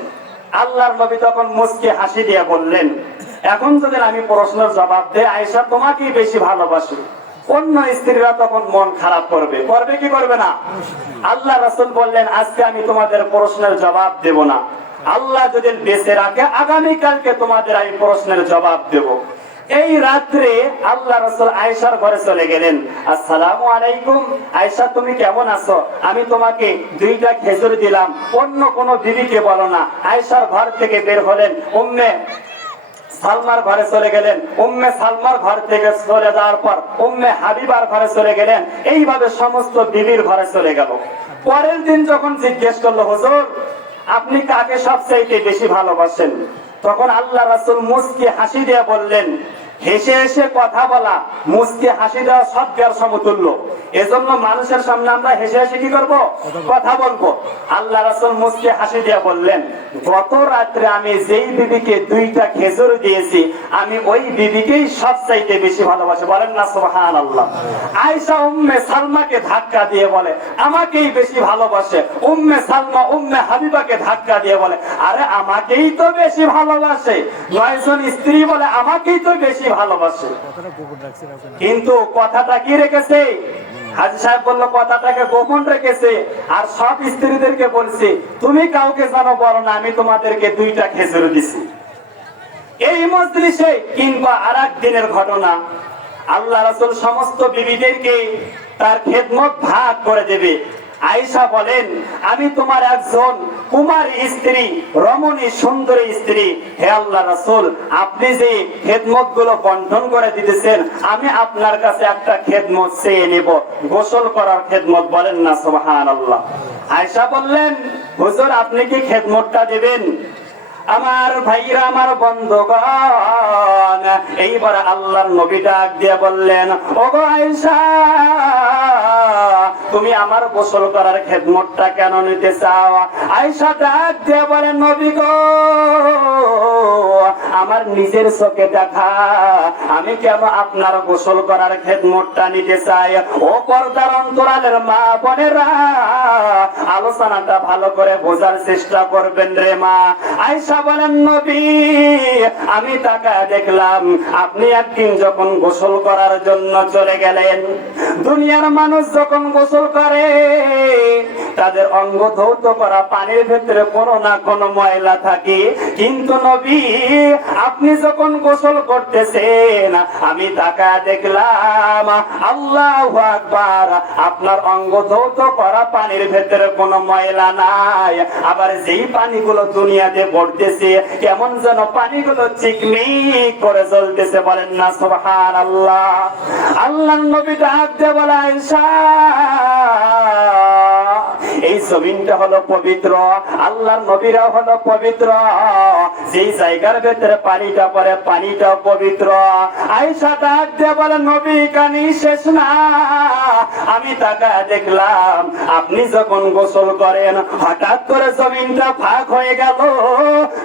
আল্লাহর নবী তখন মুস্কি হাসি দিয়ে বললেন, এখন যদি আমি প্রশ্নের জবাব দেই, আয়েশা তোমাকেই বেশি ভালোবাসি, অন্য স্ত্রীরা তখন মন খারাপ করবে। করবে কি করবে না? আল্লাহ রাসূল বললেন, আজকে আমি তোমাদের প্রশ্নের জবাব দেব না, আল্লাহ যদি বেঁচে রাখে আগামীকালকে তোমাদের এই প্রশ্নের জবাব দেব। এই রাত্রে আল্লাহ রাসূল আয়েশার ঘরে চলে গেলেন। আসসালামু আলাইকুম, আয়েশা তুমি কেমন আছো? আমি তোমাকে 2টা খেজুর দিলাম, অন্য কোন বিবিকে বলো না। আয়েশার ঘর থেকে বের হলেন, উম্মে সালমার ঘরে চলে গেলেন। উম্মে সালমার ঘর থেকে চলে যাওয়ার পর উম্মে হাবিবার ঘরে চলে গেলেন। এইভাবে সমস্ত বিবির ঘরে চলে গেল। পরের দিন যখন জিজ্ঞেস করলো, হুজুর আপনি কাকে সবচাইতে বেশি ভালোবাসেন? তখন আল্লাহ রাসূল মুস্কি হাসি দিয়ে বললেন, হেসে হেসে কথা বলা মুস্কি হাসি দেওয়া সদ্গার সমতুল্য। এজন্য মানুষের সামনে আমরা হেসে হেসে কি করব? কথা বলবো। আল্লাহ রাসূল মুস্কি হাসি দিয়ে বললেন, গত রাত্রে আমি যেই বিবিকে 2টা খেজুর দিয়েছি, আমি ওই বিবিকেই সবচাইতে বেশি ভালোবাসি। বলেন না সুবহানাল্লাহ। আয়েশা উম্মে সালমাকে ধাক্কা দিয়ে বলে, আমাকেই বেশি ভালোবাসে। উম্মে সালমা উম্মে হাবিবাকে ধাক্কা দিয়ে বলে, আরে আমাকেই তো বেশি ভালোবাসে। 9 জন স্ত্রী বলে, আমাকেই তো বেশি ভালোবাসে। কিন্তু কথাটা কি রেখেছে? হাজী সাহেব বলল কথাটাকে গোপন রেখেছে আর সব স্ত্রীদেরকে বলছে তুমি কাউকে জানো বলো না, আমি তোমাদেরকে 2টা খেজুর দিছি। এই মজলিসে কিংবা আরেক দিনের ঘটনা, আল্লাহ রাসূল সমস্ত বিবিদেরকে তার খেদমত ভাগ করে দেবে। আয়েশা বলেন, আমি তোমার একজন কুমারী স্ত্রী, রমণী সুন্দরী স্ত্রী, হে আল্লাহ রাসূল, আপনি যে খেদমত গুলো বন্টন করে দিতেছেন, আমি আপনার কাছে একটা খেদমত চেয়ে নেব, গোসল করার খেদমত। বলেন না সুবহানাল্লাহ। আয়েশা বললেন, হুজুর আপনি কি খেদমতটা দেবেন? আমার ভাইরা, আমার বন্ধুগণ, এইবার আল্লাহর নবী ডাক দিয়ে বললেন, ওগো আয়েশা, তুমি আমার গোসল করার খেদমতটা কেন নিতে চাও? আয়েশা ডাক দিয়ে বলেন, নবী গো, আমার নিজের চোখে দেখা, আমি কেন আপনার গোসল করার খেদমতটা নিতে চাই? ও পর্দার অন্তরালের মা বোনেরা, আলোচনাটা ভালো করে বোঝার চেষ্টা করবেন রে মা। আয়েশা বলেন, নবী, আমি তাকায় দেখলাম আপনি একদিন যখন গোসল করার জন্য চলে গেলেন, দুনিয়ার মানুষ যখন গোসল করে তাদের অঙ্গ ধৌত করা পানির ভেতরে কোনো না কোনো ময়লা থাকে, কিন্তু নবী আপনি যখন গোসল করতেছেন আমি তাকায় দেখলাম, আল্লাহু আকবার, আপনার অঙ্গ ধৌত করা পানির ভেতরে কোনো ময়লা নাই। আবার যেই পানিগুলো দুনিয়াতে পড়তেছে কেমন যেন পানিগুলো চিকমিক করে জ্বলতেছে। বলেন না সুবহানাল্লাহ। আল্লাহর নবী ডাক দিয়ে বলে, আয়েশা, এই জমিনটা হলো পবিত্র, আল্লাহর নবীরা হলো পবিত্র, যেই জায়গার ভেতরে পানিটা পড়ে পানিটাও পবিত্র। আয়েশা ডাক দিয়ে বলে, নবী কানি শেষ না, আমি তাকায় দেখলাম আপনি যখন গোসল করেন হঠাৎ করে জমিনটা ভাগ হয়ে গেল।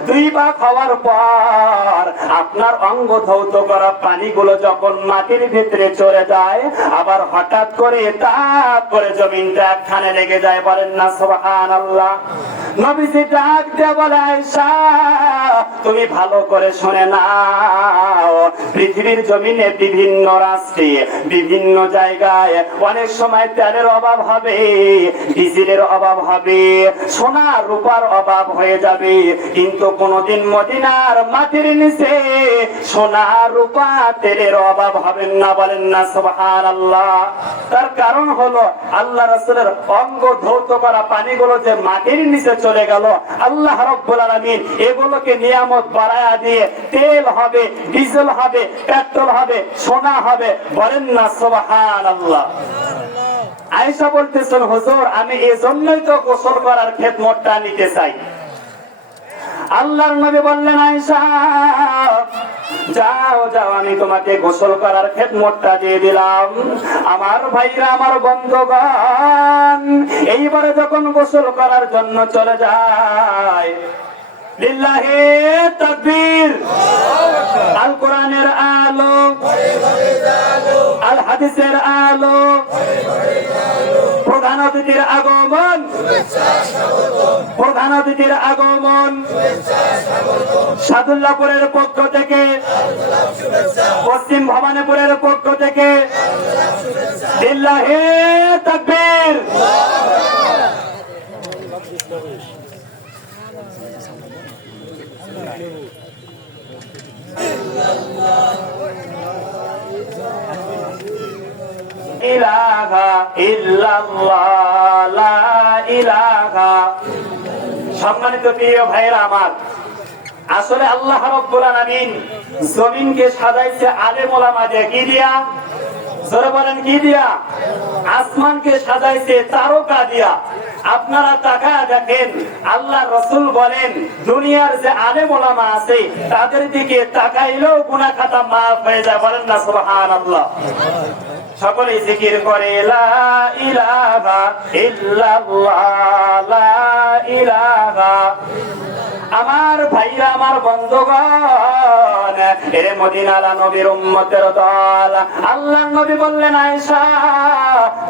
2 ভাগ হওয়ার পর আপনার অঙ্গ ধৌত করা পানিগুলো যখন মাটির ভিতরে চলে যায়, আবার হঠাৎ করে তাপ করে জমিনটা একখানে লেগে যায়। বলেন না সুবহানাল্লাহ। নবীজি ডাক দিয়ে বলে, আয়েশা, তুমি ভালো করে শুনে নাও, পৃথিবীর জমিনে বিভিন্ন রাষ্ট্রে বিভিন্ন জায়গায় অনেক সময় তেলের অভাব হবে, ডিজেলের অভাব হবে, সোনা রূপার অভাব হয়ে যাবে, কিন্তু কোনদিন মদিনার মাটির নিচে সোনা রূপা তেলের অভাব হবে না। বলেন না সুবহানাল্লাহ। তার কারণ হলো আল্লাহ রাসূলের অঙ্গ ধৌত করা পানিগুলো যে মাটির নিচে চলে গেল, আল্লাহ রাব্বুল আলামিন এগুলোকে নিয়ামত বাড়ায়া দিয়ে তেল হবে, ডিজেল হবে, পেট্রোল হবে, সোনা হবে। বলেন না সুবহানাল্লাহ। আয়েশা বলতেছেন, হুজুর আমি এজন্যই তো গোসল করার খেদমতটা নিতে চাই। আল্লাহর নবী বললেন, আয়েশা, যাও যাও, আমি তোমাকে গোসল করার খেদমতটা দিয়ে দিলাম। আমার ভাইরা, আমার বন্ধুগণ, এইবারে যখন গোসল করার জন্য চলে যায়, লিল্লাহি তাকবীর, আল কোরআনের আলো, আল হাদিসের আলো, প্রধান অতিথির আগমন, প্রধান অতিথির আগমন, সাদুল্লাহপুরের পক্ষ থেকে, পশ্চিম ভবানীপুরের পক্ষ থেকে, লিল্লাহি তাকবীর। ইলাহা ইল্লাল্লাহ, লা ইলাহা। সম্মানিত প্রিয় ভাইরা আমার, আসলে আল্লাহ রাব্বুল আলামিন জমিনকে সাজাইছে আলেম ওলামা দিয়ে। কি দিয়া? জোরে বলেন, কি দিয়া? আসমানকে সাজাইছে তারকা দিয়া। আপনারা তাকায় দেখেন, আল্লাহ রাসূল বলেন দুনিয়ার যে আলেম ওলামা আছে তাদের দিকে তাকাইলেও গুনাহ খাতা মাফ হয়ে যায়। বলেন না সুবহানাল্লাহ। সকলে জিকির করে, লা ইলাহা ইল্লাল্লাহ, লা ইলাহা। আমার ভাইরা, আমার বন্ধুগণ, এরে মদিনালা নবীর উম্মতের দল, আল্লাহর নবী বললেন, আয়েশা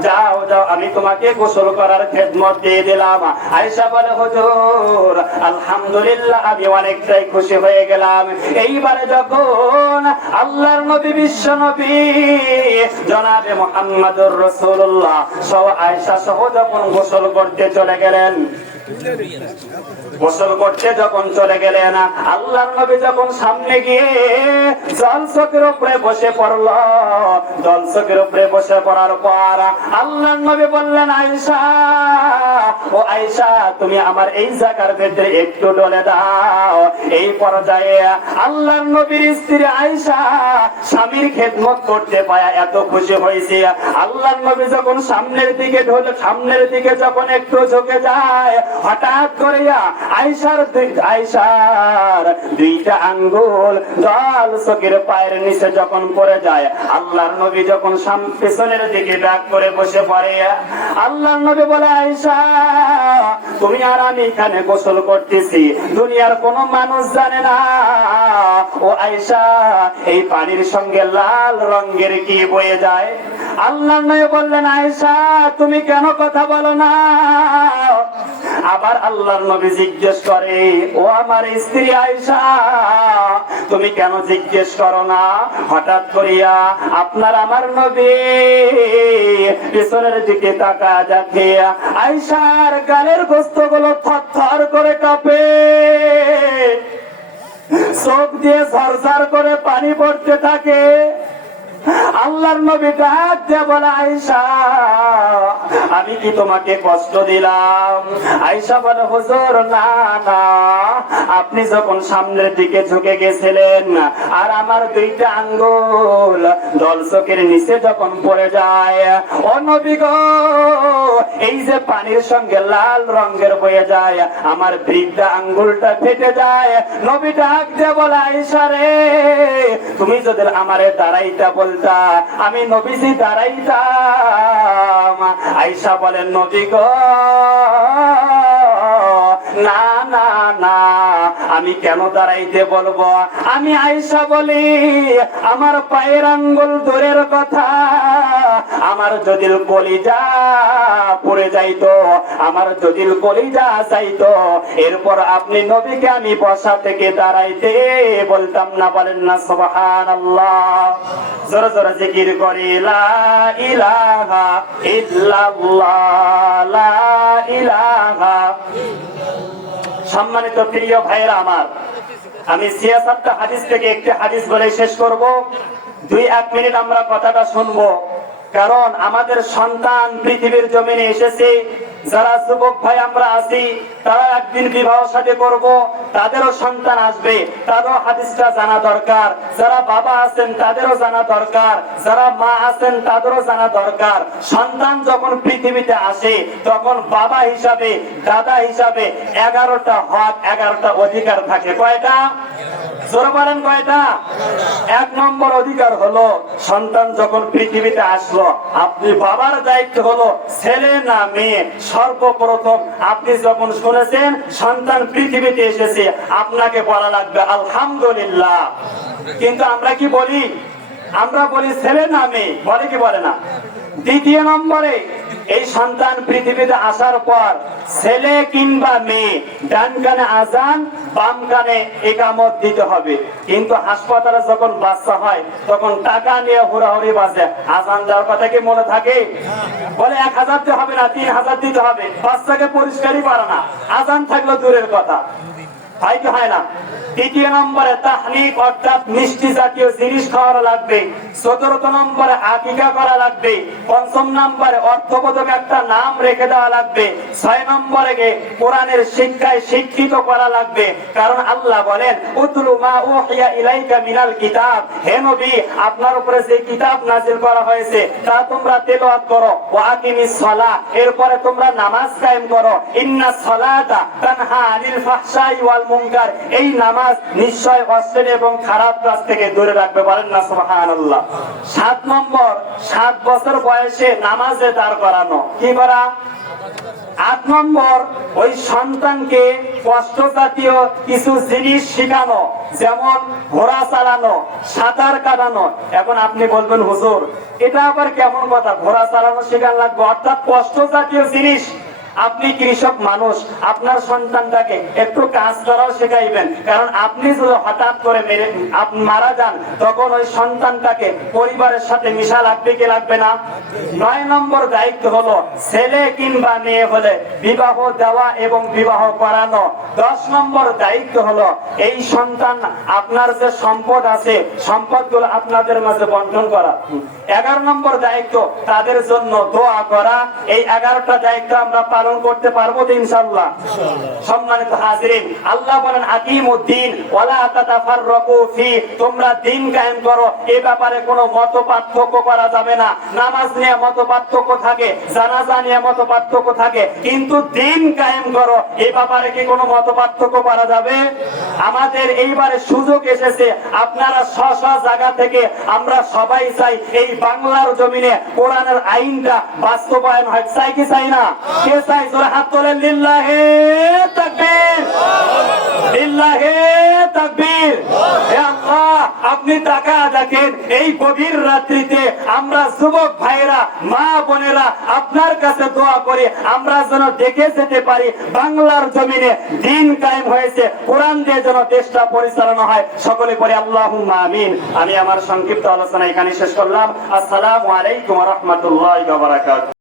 যাও যাও, আমি তোমাকে গোসল করার খেদমত দিয়ে দিলাম। আয়েশা বলে, হুজুর আলহামদুলিল্লাহ, আমি অনেকটাই খুশি হয়ে গেলাম। এইবারে যখন আল্লাহর নবী, বিশ্ব নবী জনাবে মুহাম্মদুর রাসূলুল্লাহ সহ আয়েশা সহ যখন গোসল করতে চলে গেলেন, গোসল করতে যখন চলে গেলেন, আল্লাহর নবী যখন সামনে গিয়ে জলচকের উপরে বসে পড়ল, জলচকের উপরে বসে পড়ার পর আল্লাহর নবী বললেন, আয়েশা, ও আয়েশা, তুমি আমার এই জায়গার ভেতরে একটু ডলে দাও। এই পর্যায়ে আল্লাহর নবীর স্ত্রী আয়েশা স্বামীর খেদমত করতে পায় এত খুশি হয়েছে। আল্লাহর নবী যখন সামনের দিকে ঢলে, সামনের দিকে যখন একটু ঝুঁকে যায়, হঠাৎ করে আয়েশার দুইটা আঙ্গুল জল চোখের পায়ের নিচে যখন পড়ে যায়, আল্লাহর নবী যখন পেছনের দিকে ব্যাক করে বসে পড়ে, আল্লাহর নবী বলে, আয়েশা, তুমি আর আমি এখানে গোসল করতেছি, দুনিয়ার কোন মানুষ জানে না। ও আয়েশা, এই পানির সঙ্গে লাল রঙের কি বয়ে যায়? আল্লাহর নবী বললেন, আয়েশা, তুমি কেন কথা বলো না? আবার আল্লাহর নবী জিজ্ঞেস করে, ও আমার স্ত্রী আয়েশা, তুমি কেন জিজ্ঞেস করো না? হঠাৎ করিয়া আপনার আমার নবী পিছনের দিকে তাকায় দেখে আয়েশার গালের গোস্তগুলো থরথর করে কাঁপে, চোখ দিয়ে ঝরঝর করে পানি পড়তে থাকে। আল্লাহর নবী ডাক দিয়ে বলে, আয়েশা, আমি কি তোমাকে কষ্ট দিলাম? আয়েশা বলে, হুজুর না না, আপনি যখন সামনের দিকে ঝুঁকে গেছিলেন আর আমার দুইটা আঙ্গুল জলচকের নিচে যখন পড়ে যায়, ও নবী গো, এই যে পানির সঙ্গে লাল রঙের বয়ে যায়, আমার বৃদ্ধা আঙ্গুলটা ফেটে যায়। নবী ডাক দিয়ে বলে, আয়েশা রে, তুমি যদি আমারে দাঁড়াইতা বলতা, আমি নবীজি দাঁড়াইতাম। আয়েশা বলেন, নবী গো, না না না, আমি কেন দাঁড়াইতে বলবো? আমি আয়েশা বলি, আমার পায়ের আঙ্গুল দূরের কথা, আমার যদি কলিজা পড়ে যাইতো, আমার যদি কলিজা যাইতো, এরপর আপনি নবীকে আমি বসা থেকে দাঁড়াইতে বলতাম না। বলেন না সুবহানাল্লাহ। জোরে জোরে জিকির করি, লা ইলাহা ইল্লাল্লাহ, লা ইলাহা। সম্মানিত প্রিয় ভাইরা আমার, আমি ৭৬টা হাদিস থেকে একটি হাদিস বলে শেষ করব। ২-১ মিনিট আমরা কথাটা শুনবো, কারণ আমাদের সন্তান পৃথিবীর জমিনে এসেছে। যারা যুবক ভাই আমরা আছি, তারা একদিন বিবাহ শাদী করব, তাদেরও সন্তান আসবে, তাদেরও হাদিসটা জানা দরকার। যারা বাবা আছেন তাদেরও জানা দরকার, যারা মা আছেন তাদেরও জানা দরকার। সন্তান যখন পৃথিবীতে আসে, তখন বাবা হিসাবে, দাদা হিসাবে 11টা হক, 11টা অধিকার থাকে। কয়টা? জোরে বলেন, কয়টা? ১ নম্বর অধিকার হলো, সন্তান যখন পৃথিবীতে আসলো, আপনি বাবার দায়িত্ব হলো ছেলে না মেয়ে, সর্বপ্রথম আপনি যখন শুনেছেন সন্তান পৃথিবীতে এসেছে, আপনাকে বলা লাগবে আলহামদুলিল্লাহ। কিন্তু আমরা কি বলি? আমরা বলি ছেলে না মেয়ে, বলে কি বলে না? ২য় নম্বরে, এই সন্তান পৃথিবীতে আসার পর ছেলে কিংবা মেয়ে, ডান কানে আজান, বাম কানে ইকামত দিতে হবে। কিন্তু হাসপাতালে যখন বাচ্চা হয়, তখন টাকা নিয়ে হুড়াহুড়ি বাজে, আজান দেওয়ার কথা কি মনে থাকে? বলে ১,০০০ দিতে হবে না, ৩,০০০ দিতে হবে। বাচ্চাকে পরিষ্কারই পারে না, আজান থাকলো দূরের কথা। হয় কি হয় না? ৩য় নম্বরে তাহনিক, অর্থাৎ মিষ্টি জাতীয় জিনিস খাওয়া লাগবে। ১৪ নম্বরে আকিকা করা লাগবে। ৫ম নম্বরে অর্থবোধক একটা নাম রেখে দেওয়া লাগবে। ৬ নম্বরে কোরআনের শিক্ষায় শিক্ষিত করা লাগবে। কারণ আল্লাহ বলেন, উতলু মা উহিয়া ইলাইকা মিনাল কিতাব, হে নবী, আপনার উপরে যে কিতাব নাযিল করা হয়েছে তা তোমরা তেলাওয়াত করো। ওয়া আকিমিস সালাহ, এরপরে তোমরা নামাজ কায়েম করো। ইন্নাস সালাতা তানহা আনিল ফাহশাই ওয়াল মুনকার, এই নামাজ নিশ্চয় অশ্লীল এবং খারাপ কাজ থেকে দূরে রাখবে, বলেন না সুবহানাল্লাহ। 7 নম্বর, 7 বছর বয়সে নামাজে দাঁড় করানো। কি করা? 8 নম্বর, ওই সন্তানকে কষ্ট জাতীয় কিছু জিনিস শেখানো, যেমন ঘোড়া চালানো, সাঁতার কাটানো। এখন আপনি বলবেন হুজুর এটা আবার কেমন কথা, ঘোড়া চালানো শেখান লাগবে, অর্থাৎ কষ্ট জাতীয় জিনিস। আপনি কৃষক মানুষ, আপনার সন্তানটাকে একটু কাজ করাও শেখাইবেন, কারণ আপনি যদি হঠাৎ করে মারা যান তখন ওই সন্তানটাকে পরিবারের সাথে মিশা লাগবে কি লাগবে না? 9 নম্বর দায়িত্ব হলো ছেলে কিংবা মেয়ে হলে বিবাহ দেওয়া এবং বিবাহ করানো। 10 নম্বর দায়িত্ব হলো এই সন্তান, আপনার যে সম্পদ আছে সম্পদগুলো আপনাদের মাঝে বন্টন করা। 11 নম্বর দায়িত্ব তাদের জন্য দোয়া করা। এই 11টা দায়িত্ব আমরা পালন করতে পারবো তো ইনশাআল্লাহ? সম্মানিত হাজিরিন, আল্লাহ বলেন আকিমুদ্দিন ওয়ালা তাতাফাররাকু ফি, তোমরা দিন কায়েম করো, এই ব্যাপারে কোনো মত পার্থক্য করা যাবে না। নামাজ নিয়ে মত পার্থক্য থাকে, জানাজা নিয়ে মত পার্থক্য থাকে, কিন্তু দিন কায়েম করো এই ব্যাপারে কি কোনো মত পার্থক্য করা যাবে? আমাদের এইবারে সুযোগ এসেছে, আপনারা স্ব জায়গা থেকে আমরা সবাই চাই এই বাংলার জমিনে কোরআনের আইনটা বাস্তবায়ন হয়। চাই কি চাই না? কে চাই? জোরে হাত তোলেন। লিল্লাহে তাকবীর, লিল্লাহে তাকবীর। হে আল্লাহ, আপনি তাকা দেখেন এই গভীর রাত্রিতে আমরা যুবক ভাইরা, মা বোনেরা আপনার কাছে দোয়া করি আমরা যেন দেখে যেতে পারি বাংলার জমিনে দিন কায়েম হয়েছে, কোরআন দিয়ে যেন দেশটা পরিচালনা হয়। সকলে পড়ে আল্লাহুম্মা আমিন। আমি আমার সংক্ষিপ্ত আলোচনা এখানে শেষ করলাম। আসসালামু আলাইকুম ওয়া রাহমাতুল্লাহি ওয়া বারাকাতুহু।